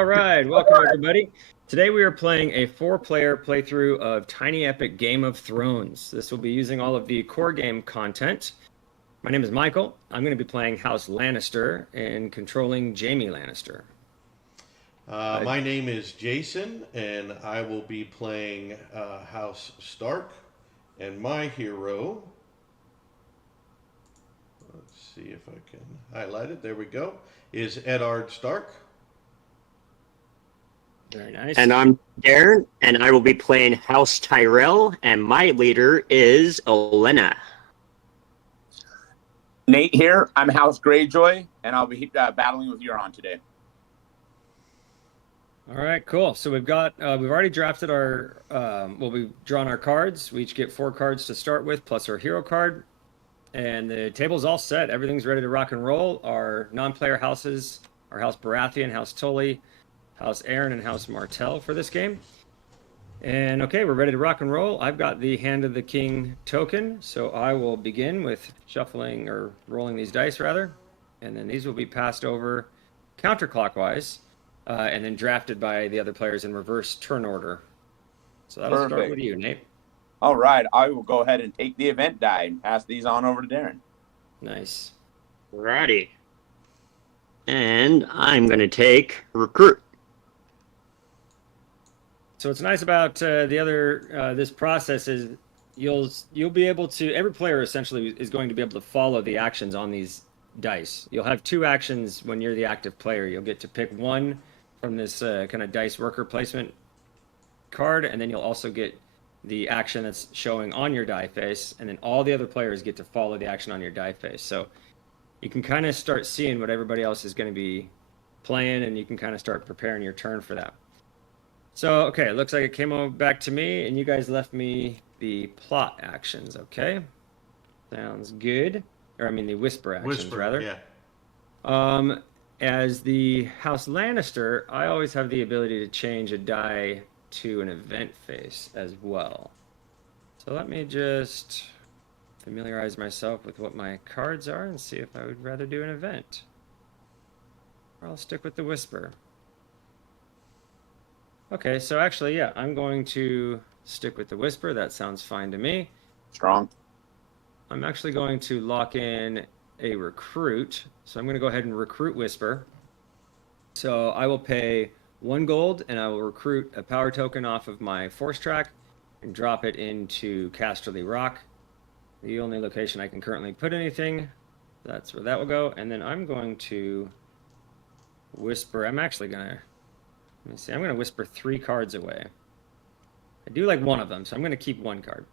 All right, welcome everybody. Today we are playing a 4-player playthrough of Tiny Epic Game of Thrones. This will be using all of the core game content. My name is Michael. I'm going to be playing House Lannister and controlling Jaime Lannister. My name is Jason, and I will be playing House Stark. And my hero, let's see if I can highlight it. There we go. Is Eddard Stark. Very nice. And I'm Darren, and I will be playing House Tyrell, and my leader is Olenna. Nate here. I'm House Greyjoy, and I'll be battling with Euron today. All right, cool. So we've already drafted our, we've drawn our cards. We each get 4 cards to start with, plus our hero card. And the table's all set. Everything's ready to rock and roll. Our non-player houses are House Baratheon, House Tully, House Aaron, and House Martell for this game. And okay, we're ready to rock and roll. I've got the Hand of the King token, so I will begin with shuffling or rolling these dice rather. And then these will be passed over counterclockwise. And then drafted by the other players in reverse turn order. So that'll start with you, Nate. All right, I will go ahead and take the event die and pass these on over to Darren. Nice. Alrighty. And I'm going to take Recruit. So what's nice about this process is you'll be able to, every player essentially is going to be able to follow the actions on these dice. You'll have 2 actions when you're the active player. You'll get to pick one from this kind of dice worker placement card, and then you'll also get the action that's showing on your die face, and then all the other players get to follow the action on your die face. So you can kind of start seeing what everybody else is going to be playing, and you can kind of start preparing your turn for that. So, okay, it looks like it came back to me, and you guys left me the plot actions, okay? Sounds good. Or, I mean, the whisper actions, rather. Yeah. As the House Lannister, I always have the ability to change a die to an event face as well. So let me just familiarize myself with what my cards are and see if I would rather do an event. Or I'll stick with the whisper. Okay, so actually, yeah, I'm going to stick with the whisper. That sounds fine to me. Strong. I'm actually going to lock in a recruit. So I'm going to go ahead and recruit whisper. So I will pay 1 gold and I will recruit a power token off of my force track and drop it into Casterly Rock. The only location I can currently put anything. That's where that will go. And then I'm going to whisper. I'm actually going to, let me see, I'm going to whisper 3 cards away. I do like one of them, so I'm going to keep 1 card.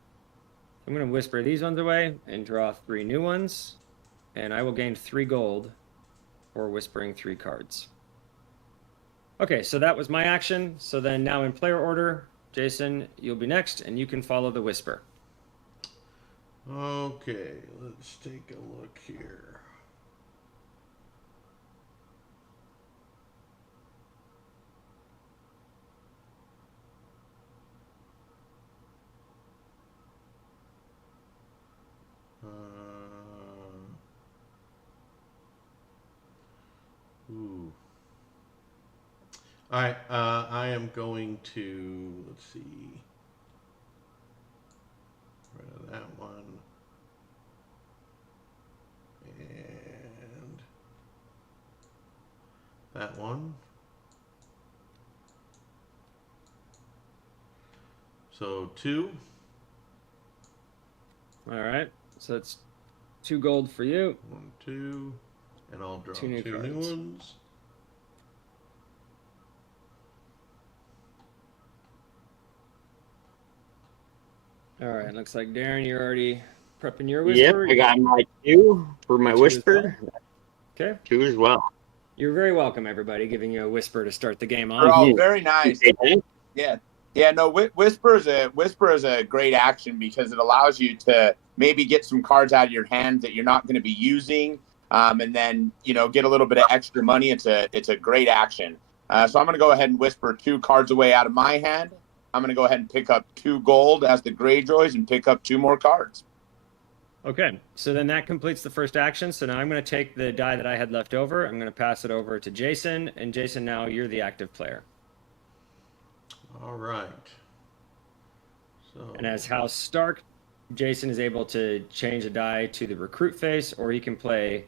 I'm going to whisper these ones away and draw 3 new ones. And I will gain 3 gold for whispering 3 cards. Okay, so that was my action. So then now in player order, Jason, you'll be next, and you can follow the whisper. Okay, let's take a look here. All right, I am going to, let's see, rid of that one, and that one. So 2. All right, so that's 2 gold for you. 1, 2, and I'll draw 2 new new ones. All right, looks like Darren, you're already prepping your whisper. Yep, I got my 2 for my whisper. Okay. 2 as well. You're very welcome, everybody, giving you a whisper to start the game off. Oh, very nice. Yeah. No, whisper is a great action because it allows you to maybe get some cards out of your hand that you're not going to be using, and then get a little bit of extra money. It's a great action. So I'm going to go ahead and whisper 2 cards away out of my hand. I'm going to go ahead and pick up 2 gold as the Greyjoys and pick up 2 more cards. Okay, so then that completes the first action. So now I'm going to take the die that I had left over. I'm going to pass it over to Jason. And Jason, now you're the active player. All right. So. And as House Stark, Jason is able to change a die to the recruit face, or he can play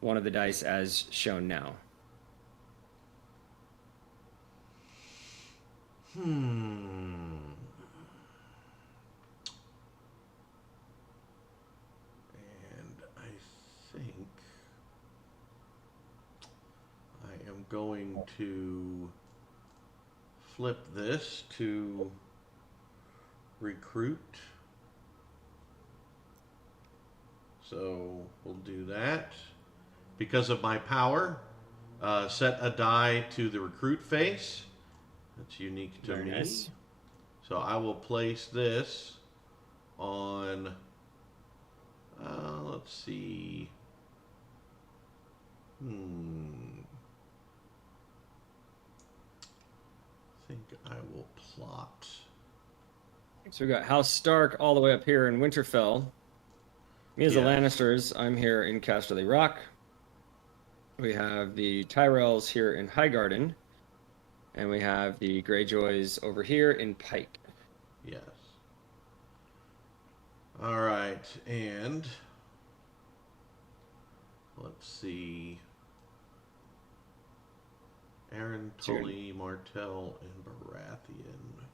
one of the dice as shown now. And I think I am going to flip this to recruit. So we'll do that. Because of my power, set a die to the recruit face. That's unique to Very me. nice. So I will place this on, let's see. I think I will plot. So we got House Stark all the way up here in Winterfell. Me as the Yes. Lannisters, I'm here in Casterly Rock. We have the Tyrells here in Highgarden. And we have the Greyjoys over here in Pike. Yes. All right, and let's see. Aaron, Sure. Tully, Martell, and Baratheon.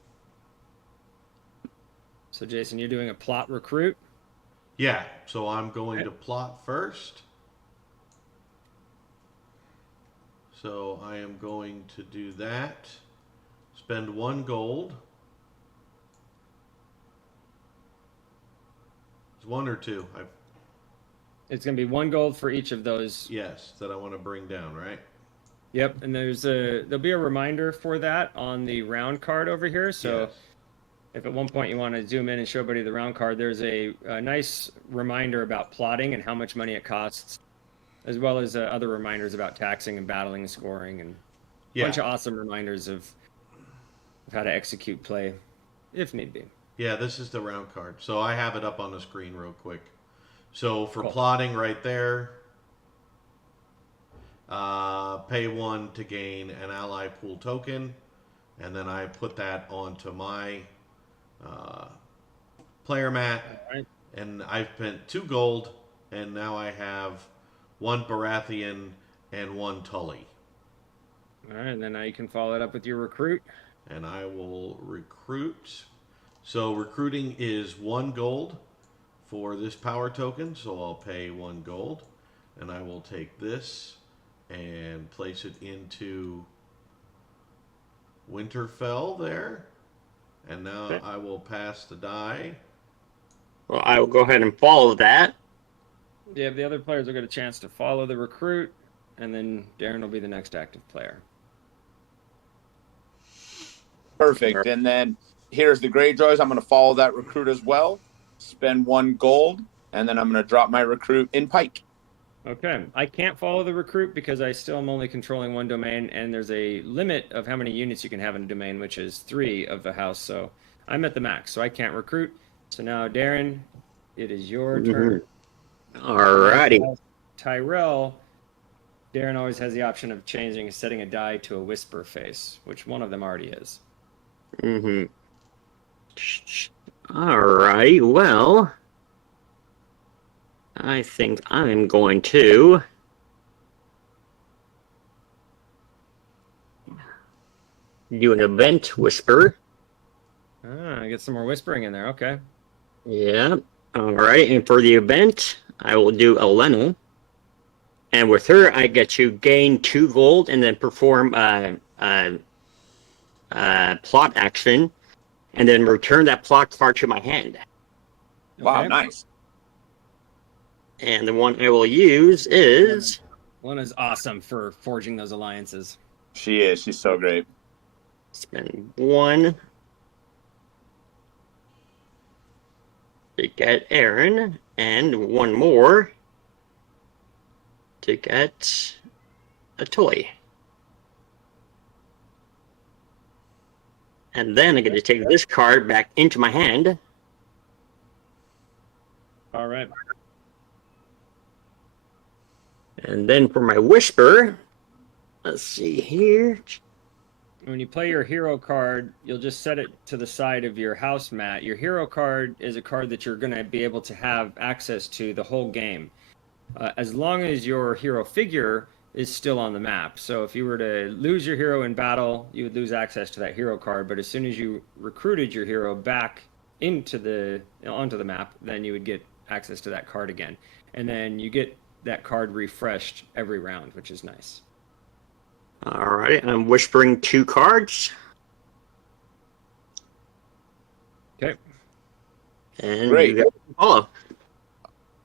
So Jason, you're doing a plot recruit. Yeah, so I'm going to plot first. So I am going to do that. Spend 1 gold. It's 1 or 2. It's going to be 1 gold for each of those. Yes, that I want to bring down, right? Yep, and there'll be a reminder for that on the round card over here. So Yes. if at one point you want to zoom in and show everybody the round card, there's a nice reminder about plotting and how much money it costs, as well as other reminders about taxing and battling and scoring, and a bunch of awesome reminders of how to execute play if need be. Yeah, this is the round card. So I have it up on the screen real quick. So for Cool. plotting right there, pay 1 to gain an ally pool token, and then I put that onto my player mat, All right. and I've spent 2 gold, and now I have 1 Baratheon and 1 Tully. All right, and then now you can follow it up with your recruit. And I will recruit. So recruiting is 1 gold for this power token, so I'll pay 1 gold, and I will take this and place it into Winterfell there. And now Okay. I will pass the die. Well, I will go ahead and follow that. Yeah, the other players will get a chance to follow the recruit, and then Darren will be the next active player. Perfect. And then here's the Greyjoys. I'm going to follow that recruit as well. Spend 1 gold, and then I'm going to drop my recruit in Pike. Okay, I can't follow the recruit because I still am only controlling 1 domain, and there's a limit of how many units you can have in a domain, which is 3 of the house. So I'm at the max, so I can't recruit. So now, Darren, it is your turn. Alrighty. Tyrell, Darren always has the option of setting a die to a whisper face, which one of them already is. Alright, well, I think I'm going to do an event whisper. Get some more whispering in there. Okay. Yeah. Alright, and for the event, I will do Elena. And with her, I get to gain 2 gold and then perform a plot action, and then return that plot card to my hand. Wow, Okay. nice. And the one I will use is... One is awesome for forging those alliances. She is. She's so great. Spend 1 to get Aaron, and 1 more to get a toy. And then I'm going to take this card back into my hand. All right. And then for my Whisper, let's see here. When you play your hero card, you'll just set it to the side of your house mat. Your hero card is a card that you're going to be able to have access to the whole game, as long as your hero figure is still on the map. So if you were to lose your hero in battle, you would lose access to that hero card. But as soon as you recruited your hero back onto the map, then you would get access to that card again. And then you get that card refreshed every round, which is nice. All right, I'm whispering 2 cards. Okay. And Great. you guys can follow.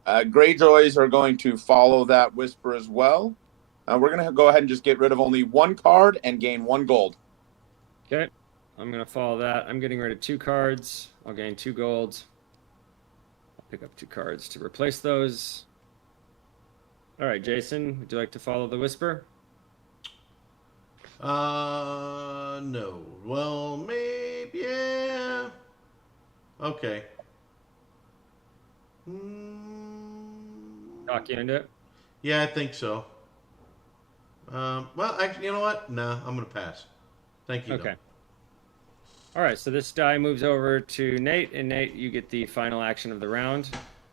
Greyjoys are going to follow that whisper as well. We're going to go ahead and just get rid of only 1 card and gain 1 gold. Okay. I'm going to follow that. I'm getting rid of 2 cards. I'll gain 2 golds. I'll pick up 2 cards to replace those. All right, Jason, would you like to follow the whisper? No. Well, maybe, yeah. Okay. Talk you into it? Yeah, I think so. Well, actually, you know what? No, I'm going to pass. Thank you. Okay. All right, so this die moves over to Nate, and Nate, you get the final action of the round.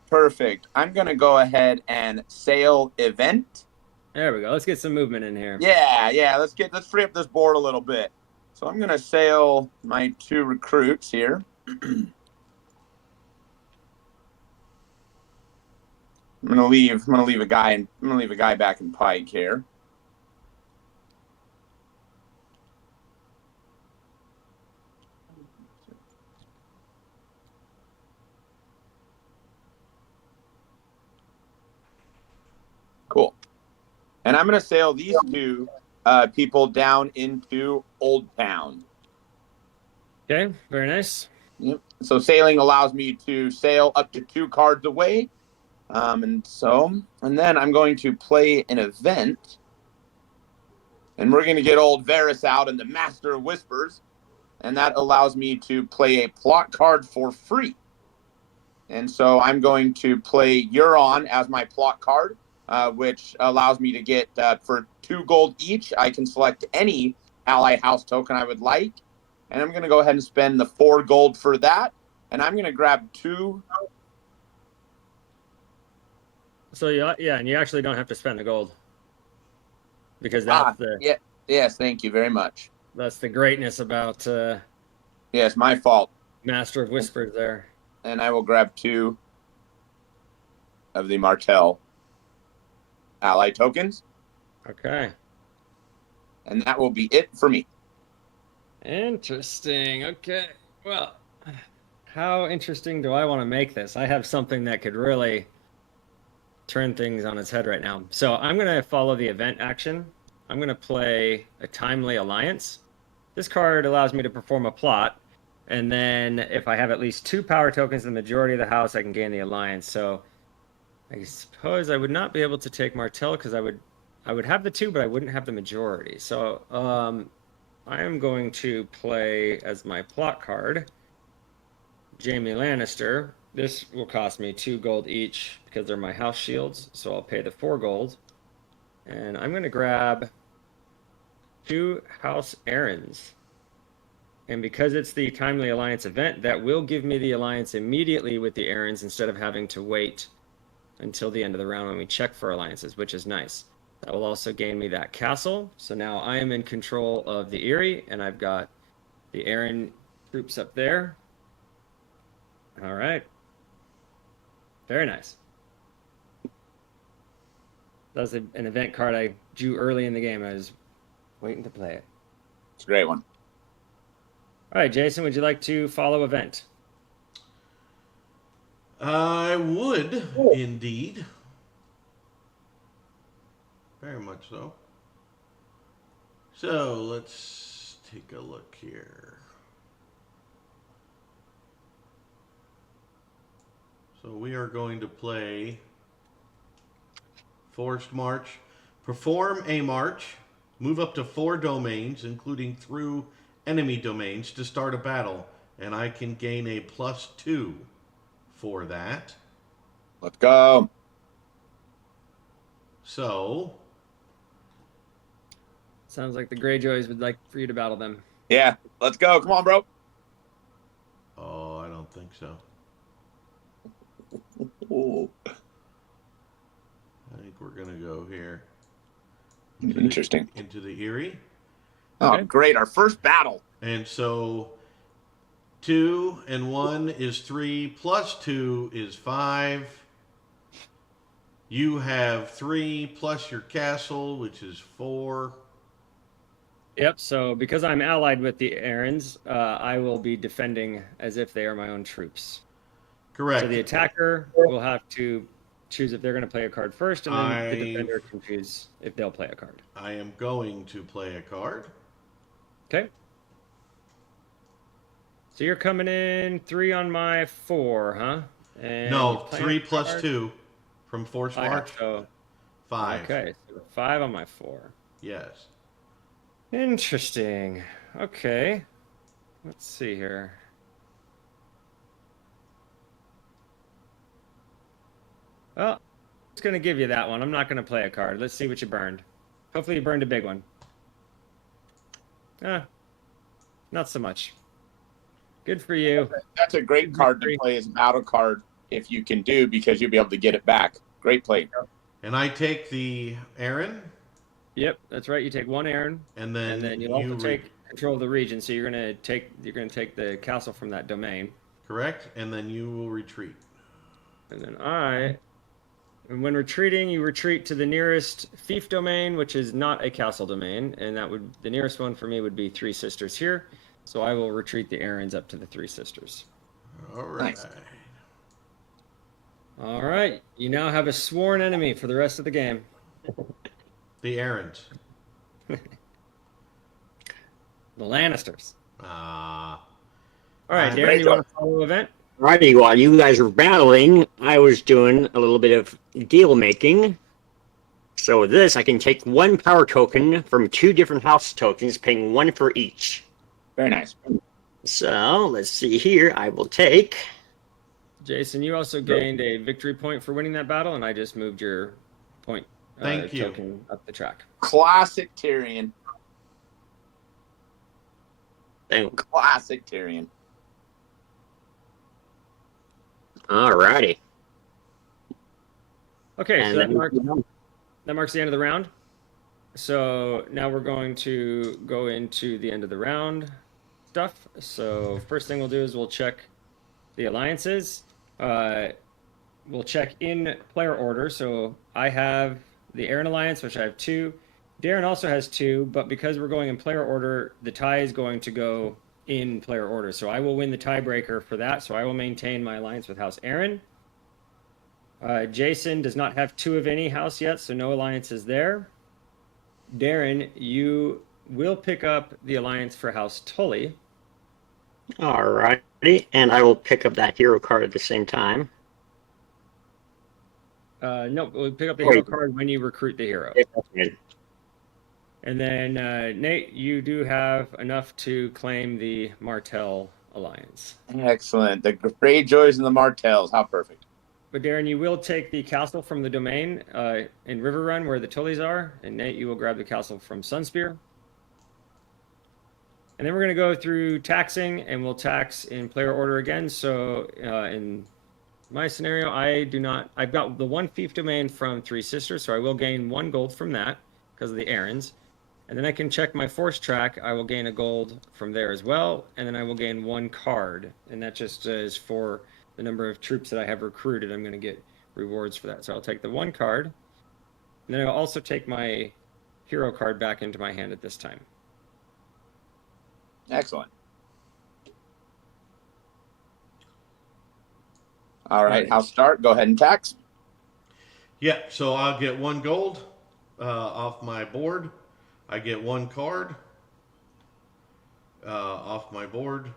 Perfect. I'm going to go ahead and sail event. There we go. Let's get some movement in here. Yeah. Let's free up this board a little bit. So I'm going to sail my 2 recruits here. I'm gonna leave a guy back in Pike here. Cool. And I'm gonna sail these 2 people down into Old Town. Okay, very nice. Yep. So sailing allows me to sail up to 2 cards away. And then I'm going to play an event, and we're going to get old Varys out in the Master of Whispers, and that allows me to play a plot card for free. And so I'm going to play Euron as my plot card, which allows me to get, for 2 gold each, I can select any ally house token I would like, and I'm going to go ahead and spend the 4 gold for that, and I'm going to grab 2. So yeah, and you actually don't have to spend the gold, because that's Yes, thank you very much. That's the greatness about Yes, my fault. Master of Whispers there. And I will grab 2 of the Martell ally tokens, Okay. and that will be it for me. Interesting. Okay. Well, how interesting do I want to make this? I have something that could really turn things on its head right now. So I'm going to follow the event action. I'm going to play a Timely Alliance. This card allows me to perform a plot, and then if I have at least 2 power tokens in the majority of the house, I can gain the alliance. So I suppose I would not be able to take Martell, because I would have the 2, but I wouldn't have the majority. So I am going to play as my plot card Jaime Lannister. This will cost me 2 gold each because they're my house shields, so I'll pay the 4 gold. And I'm going to grab 2 house errands. And because it's the Timely Alliance event, that will give me the alliance immediately with the errands instead of having to wait until the end of the round when we check for alliances, which is nice. That will also gain me that castle. So now I am in control of the Eyrie, and I've got the errand troops up there. All right. Very nice. That was an event card I drew early in the game. I was waiting to play it. It's a great one. All right, Jason, would you like to follow event? I would, indeed. Very much so. So, let's take a look here. So we are going to play Forced March. Perform a march. Move up to 4 domains, including through enemy domains, to start a battle. And I can gain a +2 for that. Let's go. So, Sounds like the Greyjoys would like for you to battle them. Yeah, let's go. Come on, bro. oh, I don't think so. Ooh, I think we're gonna go here interesting. into the Erie, Oh, Okay. great. Our first battle. and so 2 and 1 is 3 plus 2 is 5. You have 3 plus your castle, which is 4. Yep. So because I'm allied with the Aarons, I will be defending as if they are my own troops. Correct. So the attacker will have to choose if they're going to play a card first, and then the defender can choose if they'll play a card. I am going to play a card. Okay. So you're coming in 3 on my 4, huh? And No, you're playing 3 a plus card? 2 from Force Oh, yeah, March. so 5. okay, so 5 on my 4. Yes. Interesting. Okay. Let's see here. Well, it's going to give you that one. I'm not going to play a card. Let's see what you burned. Hopefully you burned a big one. Not so much. Good for you. That's a great card to play as a battle card if you can do, because you'll be able to get it back. Great play. And I take the Aaron, Yep, that's right. You take 1 Aaron, and then, and then you'll also take control of the region. So you're going to take the castle from that domain. correct, and then you will retreat. And then and when retreating, you retreat to the nearest fief domain, which is not a castle domain, and the nearest one for me would be Three Sisters here. So I will retreat the Aarons up to the Three Sisters. All right. Nice. All right, you now have a sworn enemy for the rest of the game. The Aarons. The Lannisters. Ah. All right, I'm Darren, you want to follow event? Alrighty, while you guys were battling, I was doing a little bit of deal making. So with this, I can take 1 power token from 2 different house tokens, paying 1 for each. Very nice. So let's see here. I will take. Jason, you also gained a victory point for winning that battle, and I just moved your point Thank you. token up the track. Classic Tyrion. Thank. Classic Tyrion. Alrighty. Okay, And so then- that marks the end of the round. So now we're going to go into the end of the round stuff. So first thing we'll do is we'll check the alliances. We'll check in player order. So I have the Aaron Alliance, which I have 2. Darren also has 2, but because we're going in player order, the tie is going to go in player order. So I will win the tiebreaker for that. So I will maintain my alliance with House Aaron. Jason does not have 2 of any house yet, so no alliances there. Darren, you will pick up the alliance for House Tully. Alrighty, and I will pick up that hero card at the same time. No, we'll pick up the hero card when you recruit the hero. If that's good. And then, Nate, you do have enough to claim the Martell alliance. Excellent. The Greyjoys and the Martells. How perfect. But Darren, you will take the castle from the domain in River Run where the Tullys are. And Nate, you will grab the castle from Sunspear. And then we're going to go through taxing, and we'll tax in player order again. So in my scenario, I've got the 1 fief domain from Three Sisters, so I will gain 1 gold from that because of the Aarons. And then I can check my force track. I will gain a gold from there as well. And then I will gain 1 card. And that just is for the number of troops that I have recruited. I'm going to get rewards for that. So I'll take the 1 card. And then I'll also take my hero card back into my hand at this time. Excellent. All right, House Stark, go ahead and tax. Yeah, so I'll get 1 gold off my board. I get 1 card off my board.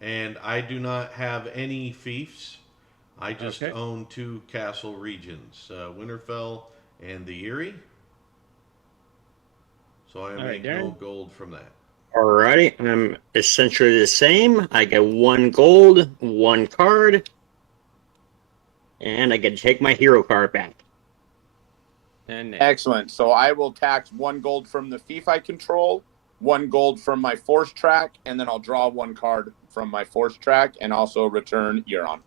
And I do not have any fiefs. I just own 2 castle regions, Winterfell and the Erie. So I make no gold from that. Alrighty, I'm essentially the same. I get 1 gold, 1 card. And I get to take my hero card back. And Nate. Excellent. So I will tax 1 gold from the fief I control, 1 gold from my force track, and then I'll draw 1 card from my force track and also return Euron.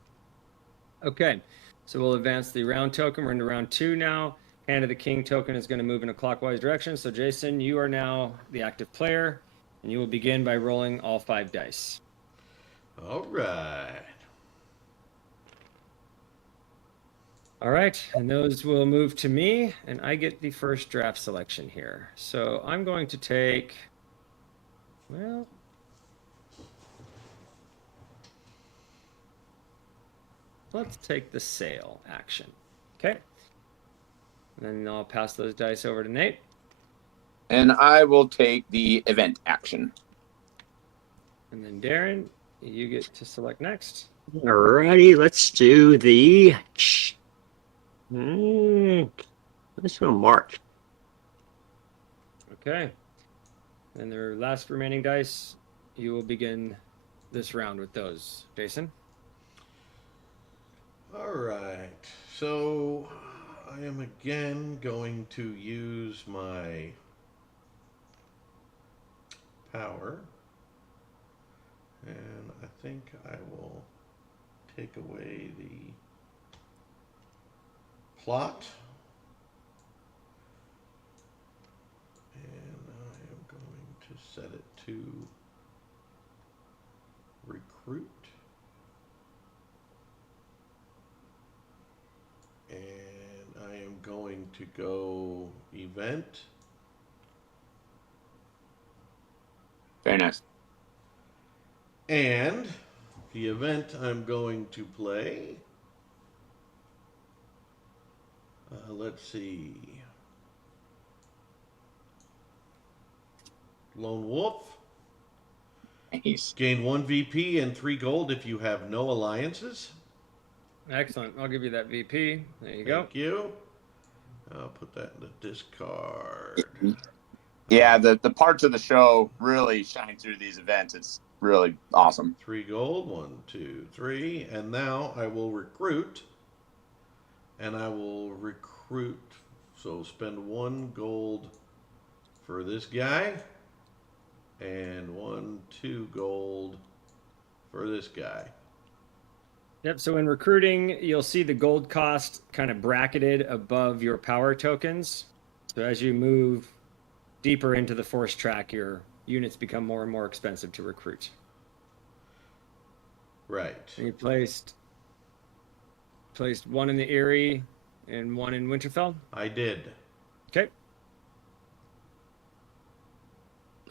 Okay, so we'll advance the round token. We're into round 2 now. Hand of the King token is going to move in a clockwise direction. So Jason, you are now the active player, and you will begin by rolling all 5 dice. All right. All right, and those will move to me, and I get the first draft selection here. So I'm going to take, well, let's take the sail action. Okay. And then I'll pass those dice over to Nate. And I will take the event action. And then Darren, you get to select next. Alrighty, let's do the. Let's go March. Okay. And their last remaining dice, you will begin this round with those. Jason? All right. So I am again going to use my power. And I think I will take away the plot. And I am going to set it to recruit. And I am going to go event. Very nice. And the event I'm going to play, let's see, Lone Wolf. Nice. Gain 1 VP and 3 gold if you have no alliances. Excellent. I'll give you that VP. There you go. Thank you. I'll put that in the discard. Yeah, the parts of the show really shine through these events. It's really awesome. 3 gold, 1, 2, 3, and now I will recruit. And I will recruit, so spend 1 gold for this guy, and 1, 2 gold for this guy. Yep, so in recruiting, you'll see the gold cost kind of bracketed above your power tokens. So as you move deeper into the force track, your units become more and more expensive to recruit. Right. And you placed 1 in the Erie and 1 in Winterfell? I did. Okay.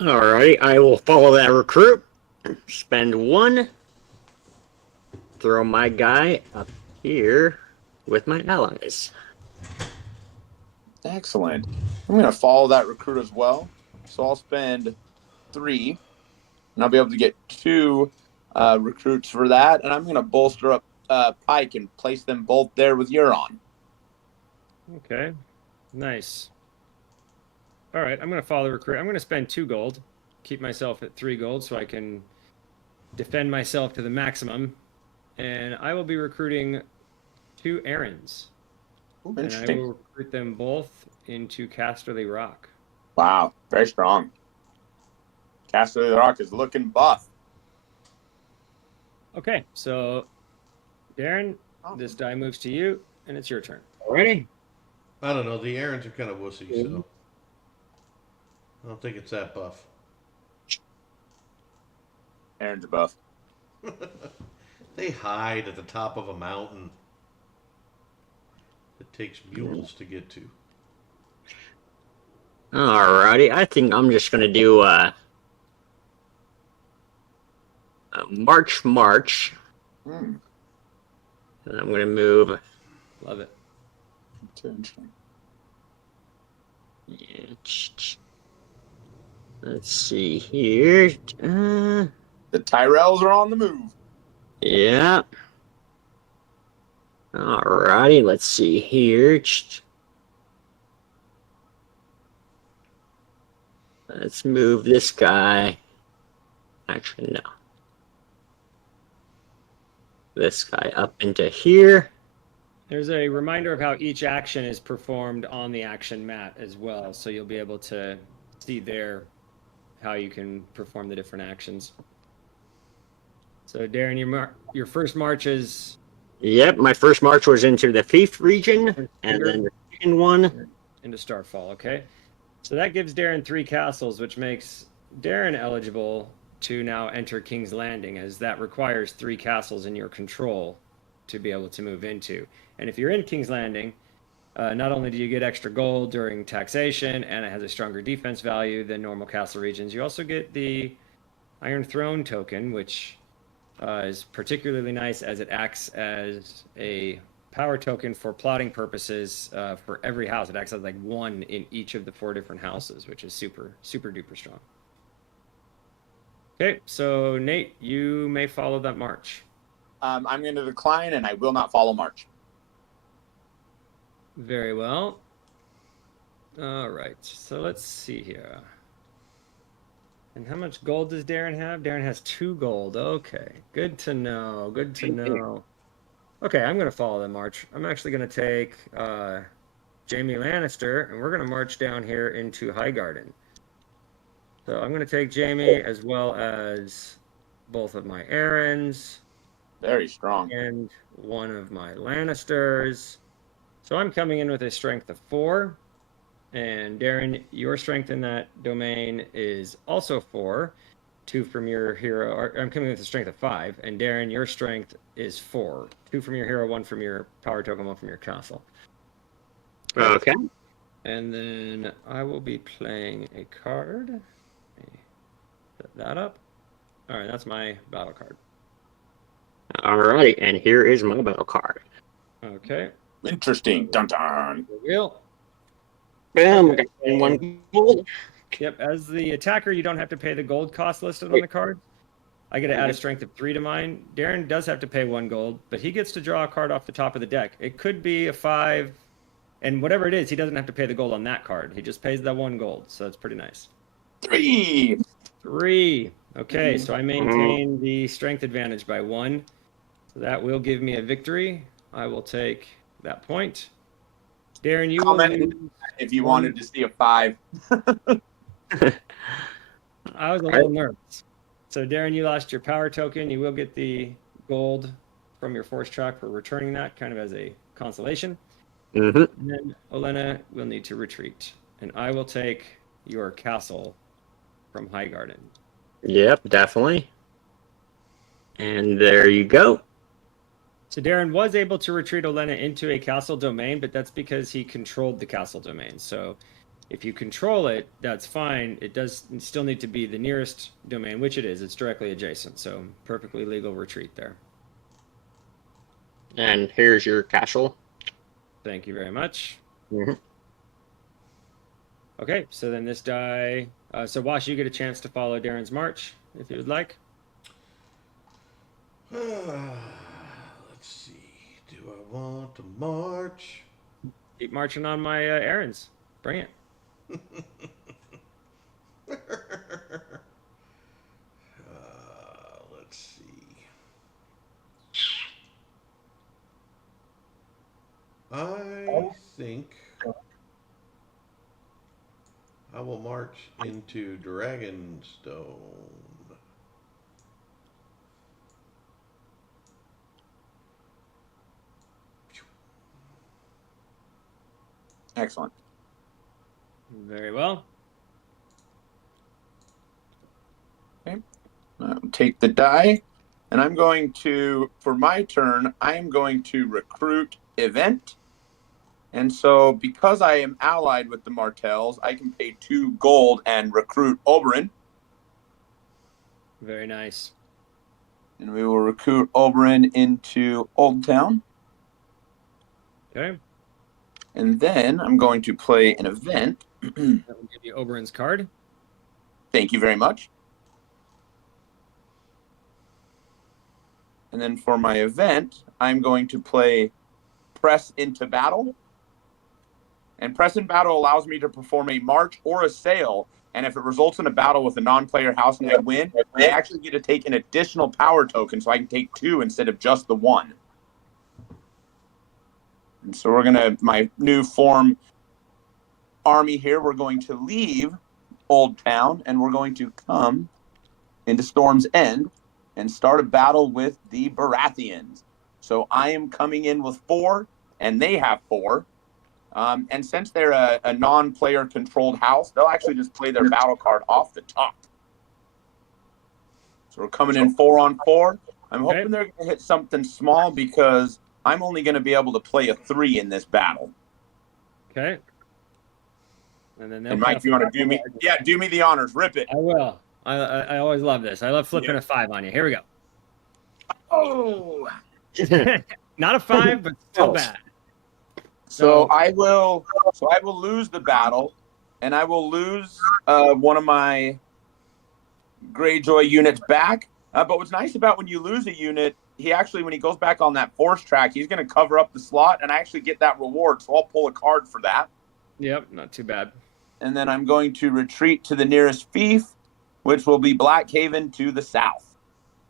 Alrighty, I will follow that recruit. Spend 1. Throw my guy up here with my allies. Excellent. I'm going to follow that recruit as well. So I'll spend 3, and I'll be able to get 2 recruits for that. And I'm going to bolster up Pike and place them both there with Euron. Okay. Nice. All right, I'm going to follow the recruit. I'm going to spend 2 gold, keep myself at 3 gold so I can defend myself to the maximum. And I will be recruiting 2 errands. Ooh, And I interesting. will recruit them both into Casterly Rock. Wow, very strong. Casterly Rock is looking buff. Okay, so Darren, this die moves to you, and it's your turn. Alrighty. I don't know, the errands are kind of wussy, so I don't think it's that buff. Aaron's a buff. They hide at the top of a mountain. It takes mules to get to. Alrighty, I think I'm just gonna do March. Hmm. And I'm gonna move. Love it. Interesting. Let's see here. The Tyrells are on the move. Yeah. Alrighty, let's see here. Let's move this guy. Actually, no. This guy up into here. There's a reminder of how each action is performed on the action mat as well, so you'll be able to see there how you can perform the different actions. So Darren, your first march is Yep, my first march was into the Fief region, and then the second one into Starfall. Okay, so that gives Darren 3 castles, which makes Darren eligible to now enter King's Landing, as that requires 3 castles in your control to be able to move into. And if you're in King's Landing, not only do you get extra gold during taxation, and it has a stronger defense value than normal castle regions, you also get the Iron Throne token, which is particularly nice as it acts as a power token for plotting purposes for every house. It acts as like 1 in each of the 4 different houses, which is super duper strong. Okay, so Nate, you may follow that march. I'm going to decline, and I will not follow march. Very well. All right, so let's see here. And how much gold does Darren have? Darren has 2 gold. Okay, good to know. Good to know. Okay, I'm going to follow the march. I'm actually going to take Jaime Lannister, and we're going to march down here into Highgarden. So I'm going to take Jaime as well as both of my Aarons. Very strong. And one of my Lannisters. So I'm coming in with a strength of 4. And Darren, your strength in that domain is also 4. 2 from your hero. I'm coming with a strength of 5. And Darren, your strength is 4. 2 from your hero, 1 from your power token, 1 from your castle. Okay. And then I will be playing a card. Let me set that up. All right, that's my battle card. All right, and here is my battle card. Okay. Interesting. Dun dun. Wheel. Bam, Okay. got 1 gold. Yep, as the attacker, you don't have to pay the gold cost listed on the card. I get to add a strength of 3 to mine. Darren does have to pay 1 gold, but he gets to draw a card off the top of the deck. It could be a 5, and whatever it is, he doesn't have to pay the gold on that card. He just pays that 1 gold, so it's pretty nice. 3. 3. Okay, so I maintain the strength advantage by 1. So that will give me a victory. I will take that point. Darren, you will lose if you wanted to see a 5. I was a little nervous. So Darren, you lost your power token. You will get the gold from your force track for returning that, kind of as a consolation. Mm-hmm. And then Olenna will need to retreat. And I will take your castle from Highgarden. Yep, definitely. And there you go. So Darren was able to retreat Olenna into a castle domain, but that's because he controlled the castle domain. So if you control it, that's fine. It does still need to be the nearest domain, which it is. It's directly adjacent. So perfectly legal retreat there. And here's your castle. Thank you very much. Mm-hmm. Okay, so then this die... so Wash, you get a chance to follow Darren's march, if you would like. Let's see. Do I want to march? Keep marching on my errands. Bring it. Let's see. I think I will march into Dragonstone. Excellent. Very well. Okay. I'll take the die, and I'm going to, for my turn, I'm going to recruit event. And so because I am allied with the Martells, I can pay 2 gold and recruit Oberyn. Very nice. And we will recruit Oberyn into Old Town. Okay. And then I'm going to play an event. That will give you Oberyn's card. Thank you very much. And then for my event, I'm going to play Press into Battle. And Press in Battle allows me to perform a march or a sail. And if it results in a battle with a non-player house and I win, I actually get to take an additional power token, so I can take 2 instead of just the 1. And so we're gonna my new form army here. We're going to leave Old Town and we're going to come into Storm's End and start a battle with the Baratheons. So I am coming in with 4, and they have 4. And since they're a non-player controlled house, they'll actually just play their battle card off the top. So we're coming in 4 on 4. I'm hoping they're going to hit something small because I'm only going to be able to play a 3 in this battle. Okay. And then and Mike, you want to do me? Yeah, do me the honors. Rip it. I will. I always love this. I love flipping a 5 on you. Here we go. Oh, not a 5, but still bad. So I will lose the battle, and I will lose one of my Greyjoy units back. But what's nice about when you lose a unit, he actually, when he goes back on that force track, he's going to cover up the slot, and I actually get that reward. So I'll pull a card for that. Yep, not too bad. And then I'm going to retreat to the nearest fief, which will be Blackhaven to the south.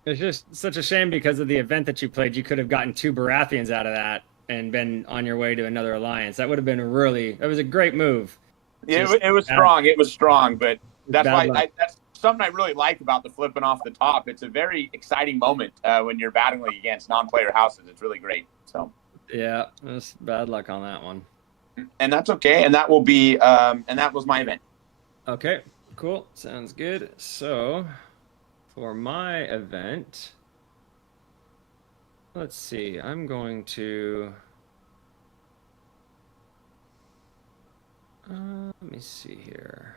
It's just such a shame because of the event that you played. You could have gotten 2 Baratheons out of that and been on your way to another alliance. That would have been that was a great move. Yeah, it was strong. It was strong, but that's why that's something I really like about the flipping off the top. It's a very exciting moment when you're battling against non-player houses. It's really great. So yeah, that's bad luck on that one. And that's okay. And that will be and that was my event. Okay, cool. Sounds good. So for my event, let's see. I'm going to let me see here.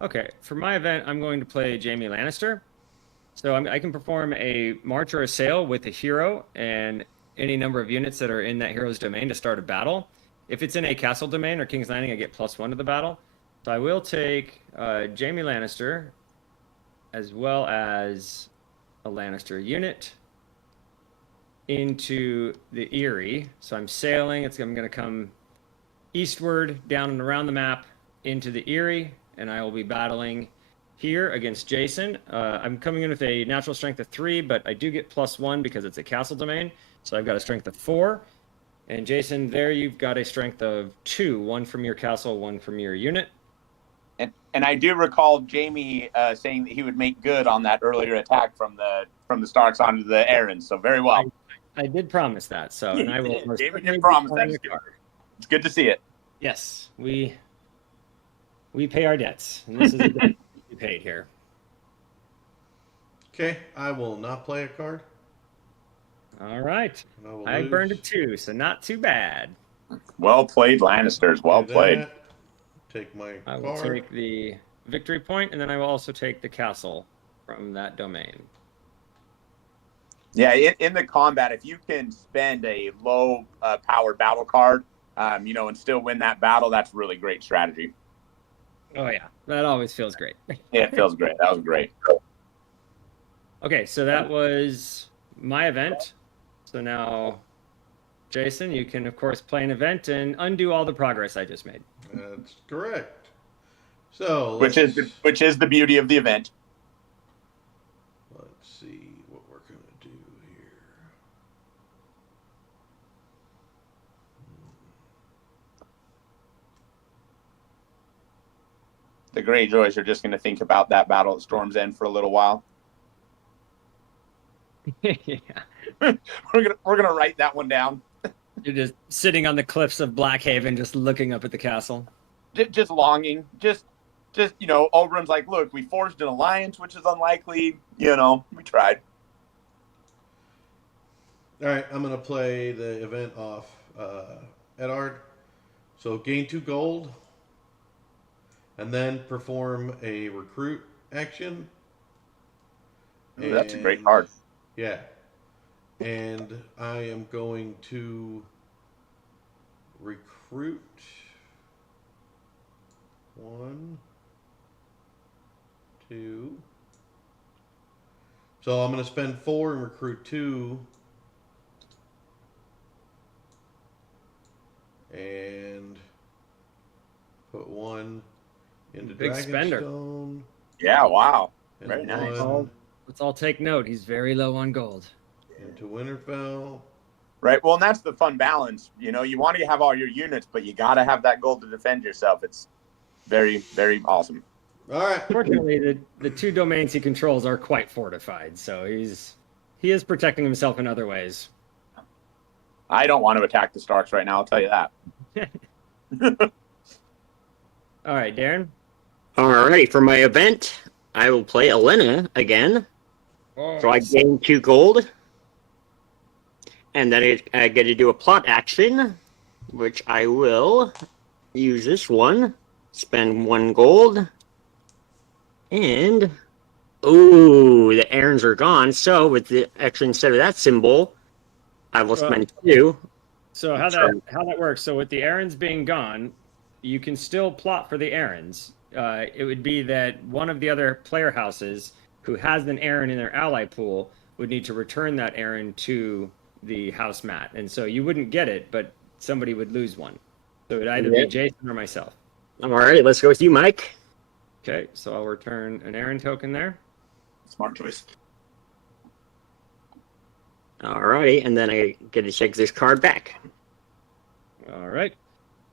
Okay, for my event, I'm going to play Jaime Lannister. So I can perform a march or a sail with a hero and any number of units that are in that hero's domain to start a battle. If it's in a castle domain or King's Landing, I get +1 to the battle. So I will take Jaime Lannister as well as a Lannister unit into the Eyrie. So I'm sailing. I'm going to come eastward, down and around the map into the Eyrie, and I will be battling here against Jason. I'm coming in with a natural strength of 3, but I do get +1 because it's a castle domain. So I've got a strength of 4. And Jason, there you've got a strength of 2, 1 from your castle, 1 from your unit. And I do recall Jaime saying that he would make good on that earlier attack from the Starks onto the Arryns. So very well. I did promise that. So and I will. Jaime did promise that. It's good to see it. Yes, we pay our debts, and this is a debt we paid here. Okay, I will not play a card. All right, I burned a 2, so not too bad. Well played, Lannisters. Well played. Take my card. I will take the victory point, and then I will also take the castle from that domain. Yeah, in the combat, if you can spend a low powered battle card, and still win that battle, that's really great strategy. Oh yeah, that always feels great. Yeah, it feels great. That was great. Okay, so that was my event. So now, Jason, you can of course play an event and undo all the progress I just made. That's correct. So which is the beauty of the event. Let's see what we're gonna do here. The Greyjoys are just going to think about that battle at Storm's End for a little while. Yeah, we're gonna write that one down. You're just sitting on the cliffs of Blackhaven, just looking up at the castle, just longing. Just Oberyn's like, look, we forged an alliance, which is unlikely. We tried. All right, I'm gonna play the event off Eddard. So gain 2 gold. And then perform a recruit action. Ooh, that's a great card. Yeah. And I am going to recruit 1, 2. So I'm going to spend 4 and recruit 2. And put 1 into big spender. Dragonstone. Yeah, wow. Very nice. Let's all take note. He's very low on gold. into Winterfell. Right. Well, and that's the fun balance. You know, you want to have all your units, but you got to have that gold to defend yourself. It's very, very awesome. All right. Fortunately, the 2 domains he controls are quite fortified, so he is protecting himself in other ways. I don't want to attack the Starks right now. I'll tell you that. All right, Darren. Alright, for my event, I will play Elena again. So I gain 2 gold. And then I get to do a plot action, which I will use this one. Spend 1 gold. And, ooh, the errands are gone. So with the actually instead of that symbol, I will spend 2. So how that works? So with the errands being gone, you can still plot for the errands. It would be that one of the other player houses who has an errand in their ally pool would need to return that errand to the house mat, and so you wouldn't get it, but somebody would lose one. So it would either be Jason or myself. Alright, let's go with you, Mike. Okay, so I'll return an errand token there. Smart choice. Alright, and then I get to take this card back. All right.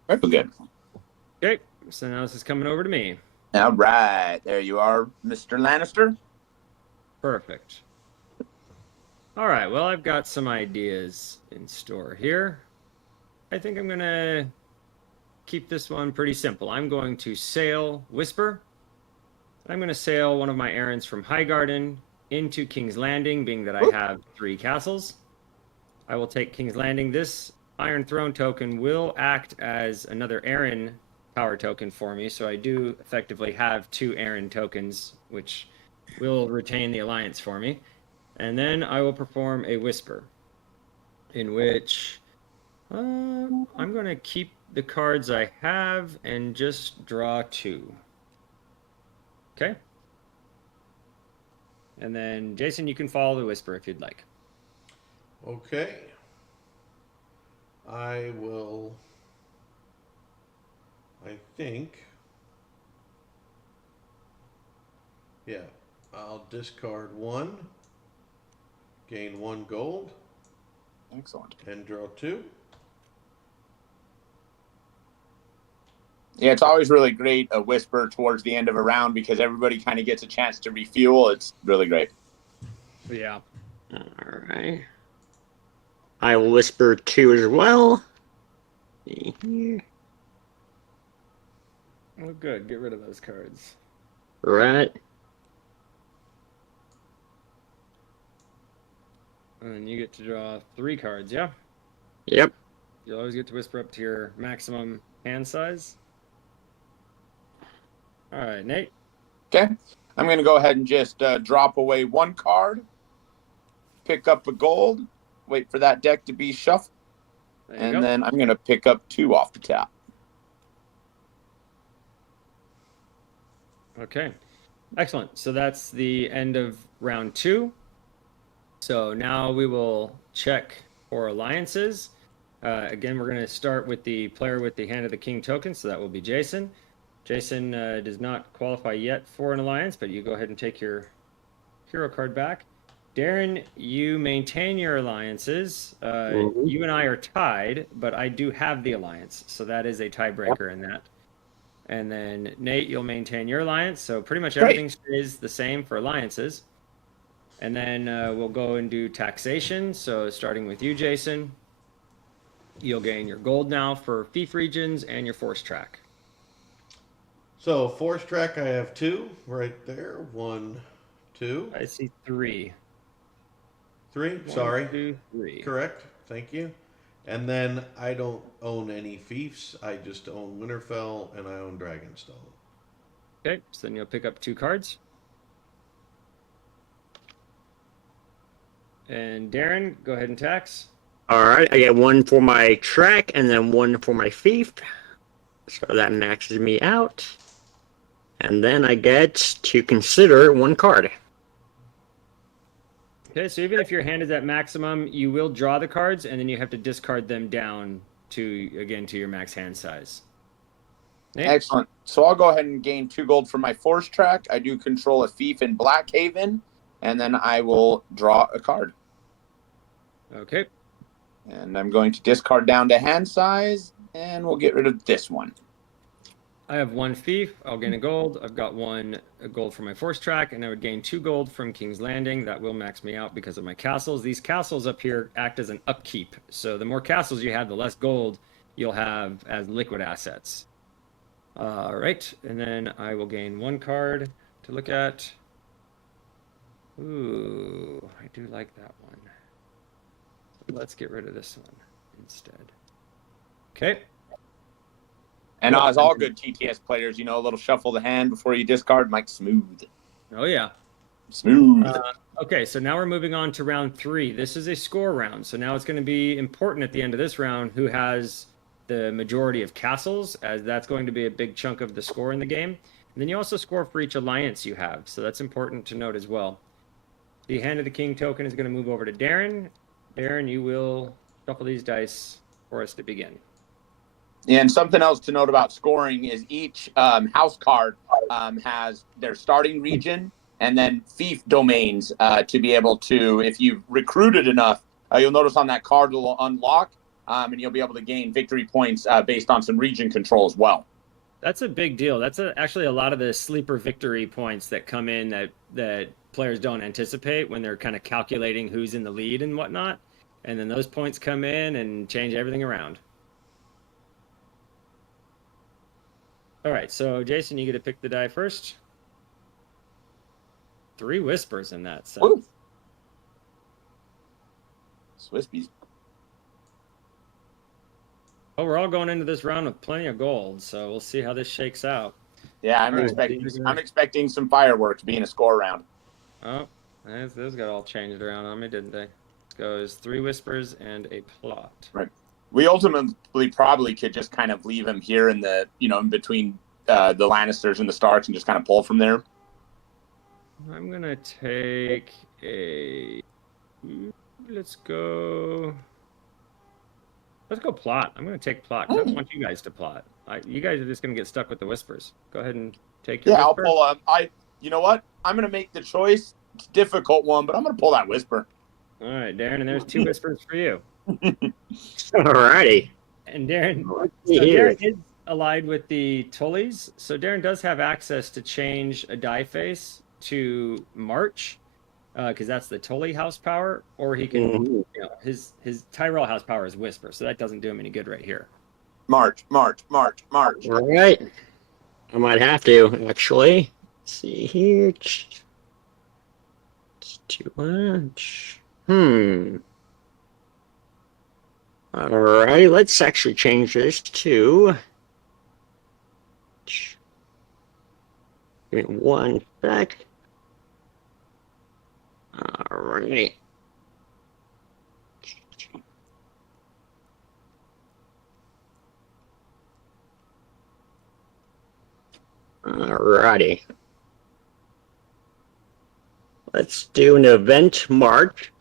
Very good. Okay, so now this is coming over to me. All right. There you are, Mr. Lannister. Perfect. All right, well, I've got some ideas in store here. I think I'm going to keep this one pretty simple. I'm going to sail Whisper. I'm going to sail one of my errands from Highgarden into King's Landing, being that I have 3 castles. I will take King's Landing. This Iron Throne token will act as another errand power token for me, so I do effectively have 2 errand tokens, which will retain the alliance for me. And then I will perform a Whisper, in which I'm going to keep the cards I have and just draw 2. Okay? And then, Jason, you can follow the Whisper if you'd like. Okay. I will. I think. Yeah. I'll discard 1. Gain 1 gold. Excellent. And draw 2. Yeah, it's always really great a Whisper towards the end of a round because everybody kind of gets a chance to refuel. It's really great. Yeah. Alright. I will Whisper 2 as well. See here. Oh, good. Get rid of those cards. Right. And you get to draw 3 cards, yeah? Yep. You'll always get to Whisper up to your maximum hand size. All right, Nate. Okay. I'm going to go ahead and just drop away 1 card, pick up a gold, wait for that deck to be shuffled, and then I'm going to pick up 2 off the top. Okay. Excellent. So that's the end of round 2. So now we will check for alliances. Again, we're going to start with the player with the Hand of the King token, so that will be Jason. Jason does not qualify yet for an alliance, but you go ahead and take your hero card back. Darren, you maintain your alliances. You and I are tied, but I do have the alliance, so that is a tiebreaker in that. And then Nate, you'll maintain your alliance, so pretty much everything stays the same for alliances. And then we'll go and do taxation. So starting with you, Jason, you'll gain your gold now for fief regions and your force track. So force track, I have 2 right there. 1, 2. I see 3. 3. 1, Sorry. 2, 3. Correct. Thank you. And then I don't own any fiefs. I just own Winterfell and I own Dragonstone. Okay, so then you'll pick up 2 cards. And Darren, go ahead and tax. Alright, I get 1 for my track and then 1 for my fief. So that maxes me out. And then I get to consider 1 card. Okay, so even if your hand is at maximum, you will draw the cards, and then you have to discard them down to your max hand size. Nate? Excellent. So I'll go ahead and gain 2 gold for my force track. I do control a fief in Blackhaven, and then I will draw a card. Okay. And I'm going to discard down to hand size, and we'll get rid of this one. I have 1 fief. I'll gain a gold. I've got a gold for my force track, and I would gain 2 gold from King's Landing. That will max me out because of my castles. These castles up here act as an upkeep. So the more castles you have, the less gold you'll have as liquid assets. All right, and then I will gain 1 card to look at. Ooh, I do like that one. Let's get rid of this one instead. Okay. And as all good TTS players, a little shuffle the hand before you discard, Mike, smooth. Oh, yeah. Smooth. Okay, so now we're moving on to round 3. This is a score round. So now it's going to be important at the end of this round who has the majority of castles, as that's going to be a big chunk of the score in the game. And then you also score for each alliance you have. So that's important to note as well. The Hand of the King token is going to move over to Darren. Darren, you will shuffle these dice for us to begin. And something else to note about scoring is each house card has their starting region and then fief domains to be able to, if you've recruited enough, you'll notice on that card will unlock and you'll be able to gain victory points based on some region control as well. That's a big deal. That's actually a lot of the sleeper victory points that come in that players don't anticipate when they're kind of calculating who's in the lead and whatnot. And then those points come in and change everything around. All right, so Jason, you get to pick the die first. 3 whispers in that set. Woo. Swispies. Oh, we're all going into this round with plenty of gold, so we'll see how this shakes out. Yeah, I'm expecting some fireworks being a score round. Oh, those got all changed around on me, didn't they? It goes 3 whispers and a plot. Right. We ultimately probably could just kind of leave him here in the, in between the Lannisters and the Starks and just kind of pull from there. I'm going to take let's go plot. I'm going to take plot because I don't want you guys to plot. You guys are just going to get stuck with the whispers. Go ahead and take your whisper. I'll pull you know what? I'm going to make the choice. It's a difficult one, but I'm going to pull that whisper. All right, Darren, and there's 2 whispers for you. Alrighty. And Darren, Darren is allied with the Tullys, so Darren does have access to change a die face to March, because that's the Tully house power, or he can, his Tyrell house power is Whisper, so that doesn't do him any good right here. March. All right. I might have to, actually. Let's see here. It's too much. Alright, let's actually change this to... Give me 1 sec. Alright. Alrighty. Let's do an event march.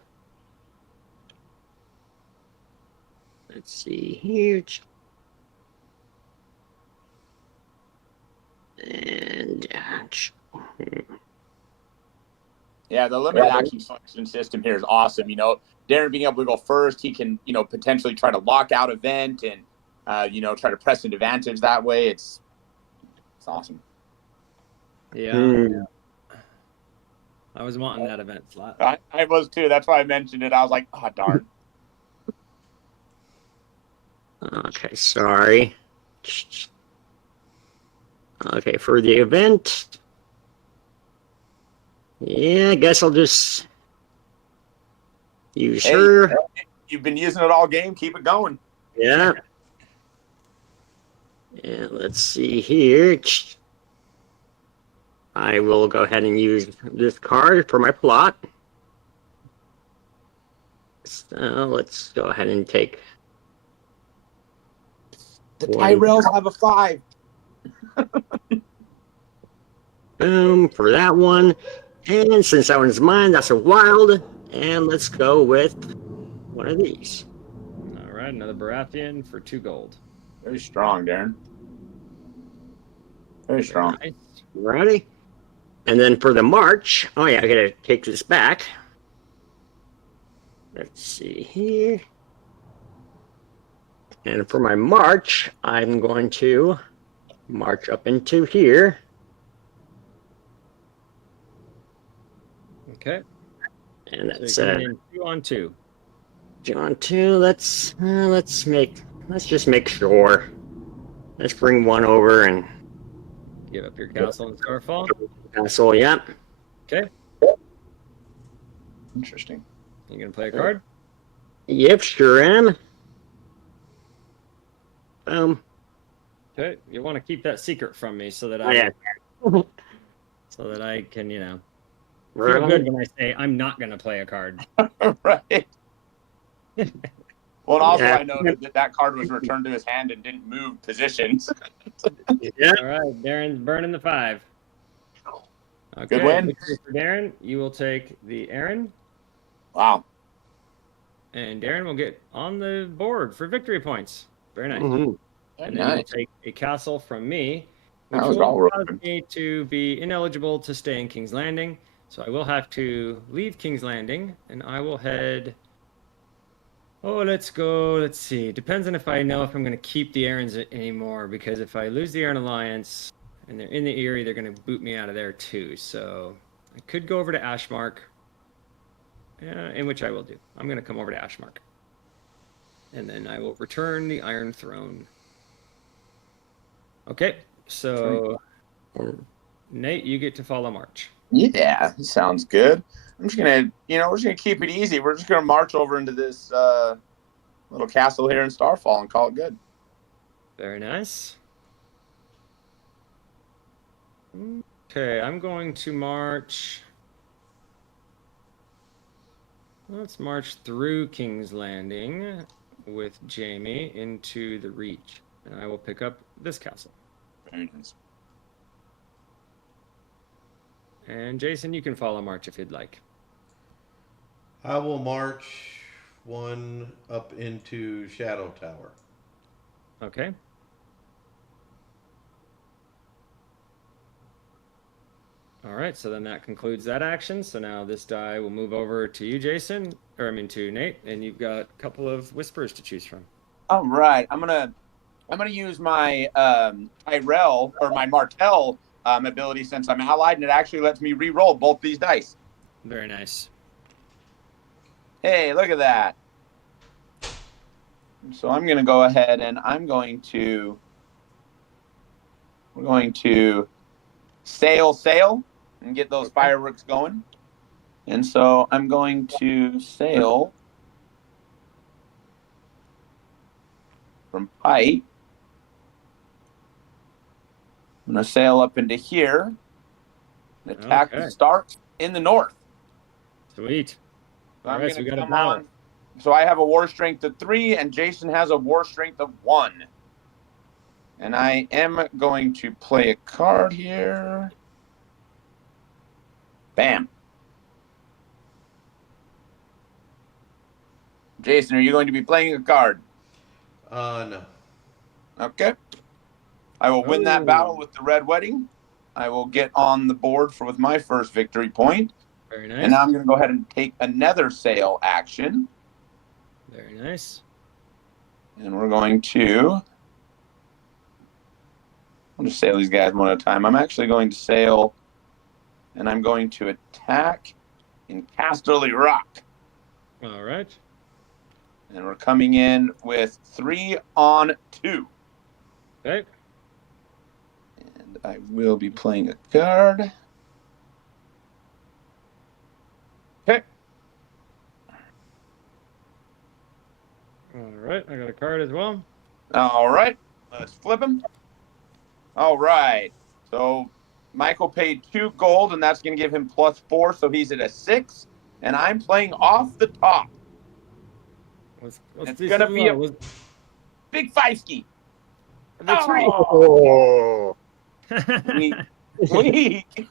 Let's see here. And yeah, the limited action selection system here is awesome. Darren being able to go first, he can, potentially try to lock out event and, try to press an advantage that way. It's awesome. Yeah. I was wanting that event slot. I was too. That's why I mentioned it. I was like, oh, darn. Okay, sorry. Okay, for the event. Yeah, I guess I'll just use her. You've been using it all game. Keep it going. Yeah. Yeah, let's see here. I will go ahead and use this card for my plot. So let's go ahead and take... The Tyrells have a 5. Boom, for that one. And since that one's mine, that's a wild. And let's go with one of these. All right, another Baratheon for 2 gold. Very strong, Darren. Very strong. Nice. Ready? And then for the march, oh yeah, I gotta take this back. Let's see here. And for my march, I'm going to march up into here. Okay. And So that's you're coming in 2 on 2. John 2. Let's just make sure. Let's bring one over and Give up your castle and Starfall. castle. Yep. Okay. Interesting. You gonna play a card? Yep, sure am. Okay. You want to keep that secret from me so that Oh, yeah. I can, feel Right. good when I say I'm not gonna play a card. Right. Well, and also Yeah. I noted that card was returned to his hand and didn't move positions. Yeah. All right, Darren's burning the 5. Okay, Good win. victory for Darren. You will take the Aaron, Wow. and Darren will get on the board for victory points. Very nice. Mhm. And then Nice. you'll take a castle from me, which That was will all cause right. me to be ineligible to stay in King's Landing. So I will have to leave King's Landing, and I will head. Oh, let's go. Let's see. Depends on if I know if I'm going to keep the Aarons anymore, because if I lose the Aaron Alliance and they're in the Erie, they're going to boot me out of there too. So I could go over to Ashmark, in which I will do. I'm going to come over to Ashmark. And then I will return the Iron Throne. Okay, so Nate, you get to follow March. Yeah, sounds good. I'm just gonna, we're just gonna keep it easy. We're just gonna march over into this little castle here in Starfall and call it good. Very nice. Okay, I'm going to march. Let's march through King's Landing with Jamie into the Reach, and I will pick up this castle. Very nice. And Jason, you can follow March if you'd like. I will march one up into Shadow Tower. Okay. All right, so then that concludes that action. So now this die will move over to you, Jason, to Nate, and you've got a couple of whispers to choose from. All right, I'm gonna use my Tyrell or my Martell ability since I'm allied, and it actually lets me re-roll both these dice. Very nice. Hey, look at that. So I'm going to go ahead and we're going to sail and get those fireworks going. And so I'm going to sail from Pite. I'm going to sail up into here and attack the Starks in the north. Sweet. So All I'm right, going so we to got a come battle. on. So I have a war strength of 3, and Jason has a war strength of 1. And I am going to play a card here. Bam. Jason, are you going to be playing a card? No. Okay. I will win that battle with the Red Wedding. I will get on the board with my first victory point. Very nice. And now I'm going to go ahead and take another sail action. Very nice. And we're going to... I'll just sail these guys one at a time. I'm actually going to sail, and I'm going to attack in Casterly Rock. All right. And we're coming in with 3 on 2. Okay. And I will be playing a card. Okay. All right. I got a card as well. All right. Let's flip him. All right. So Michael paid 2 gold, and that's going to give him +4, so he's at a 6. And I'm playing off the top. It's going to be a big 5-ski. Oh. Weak.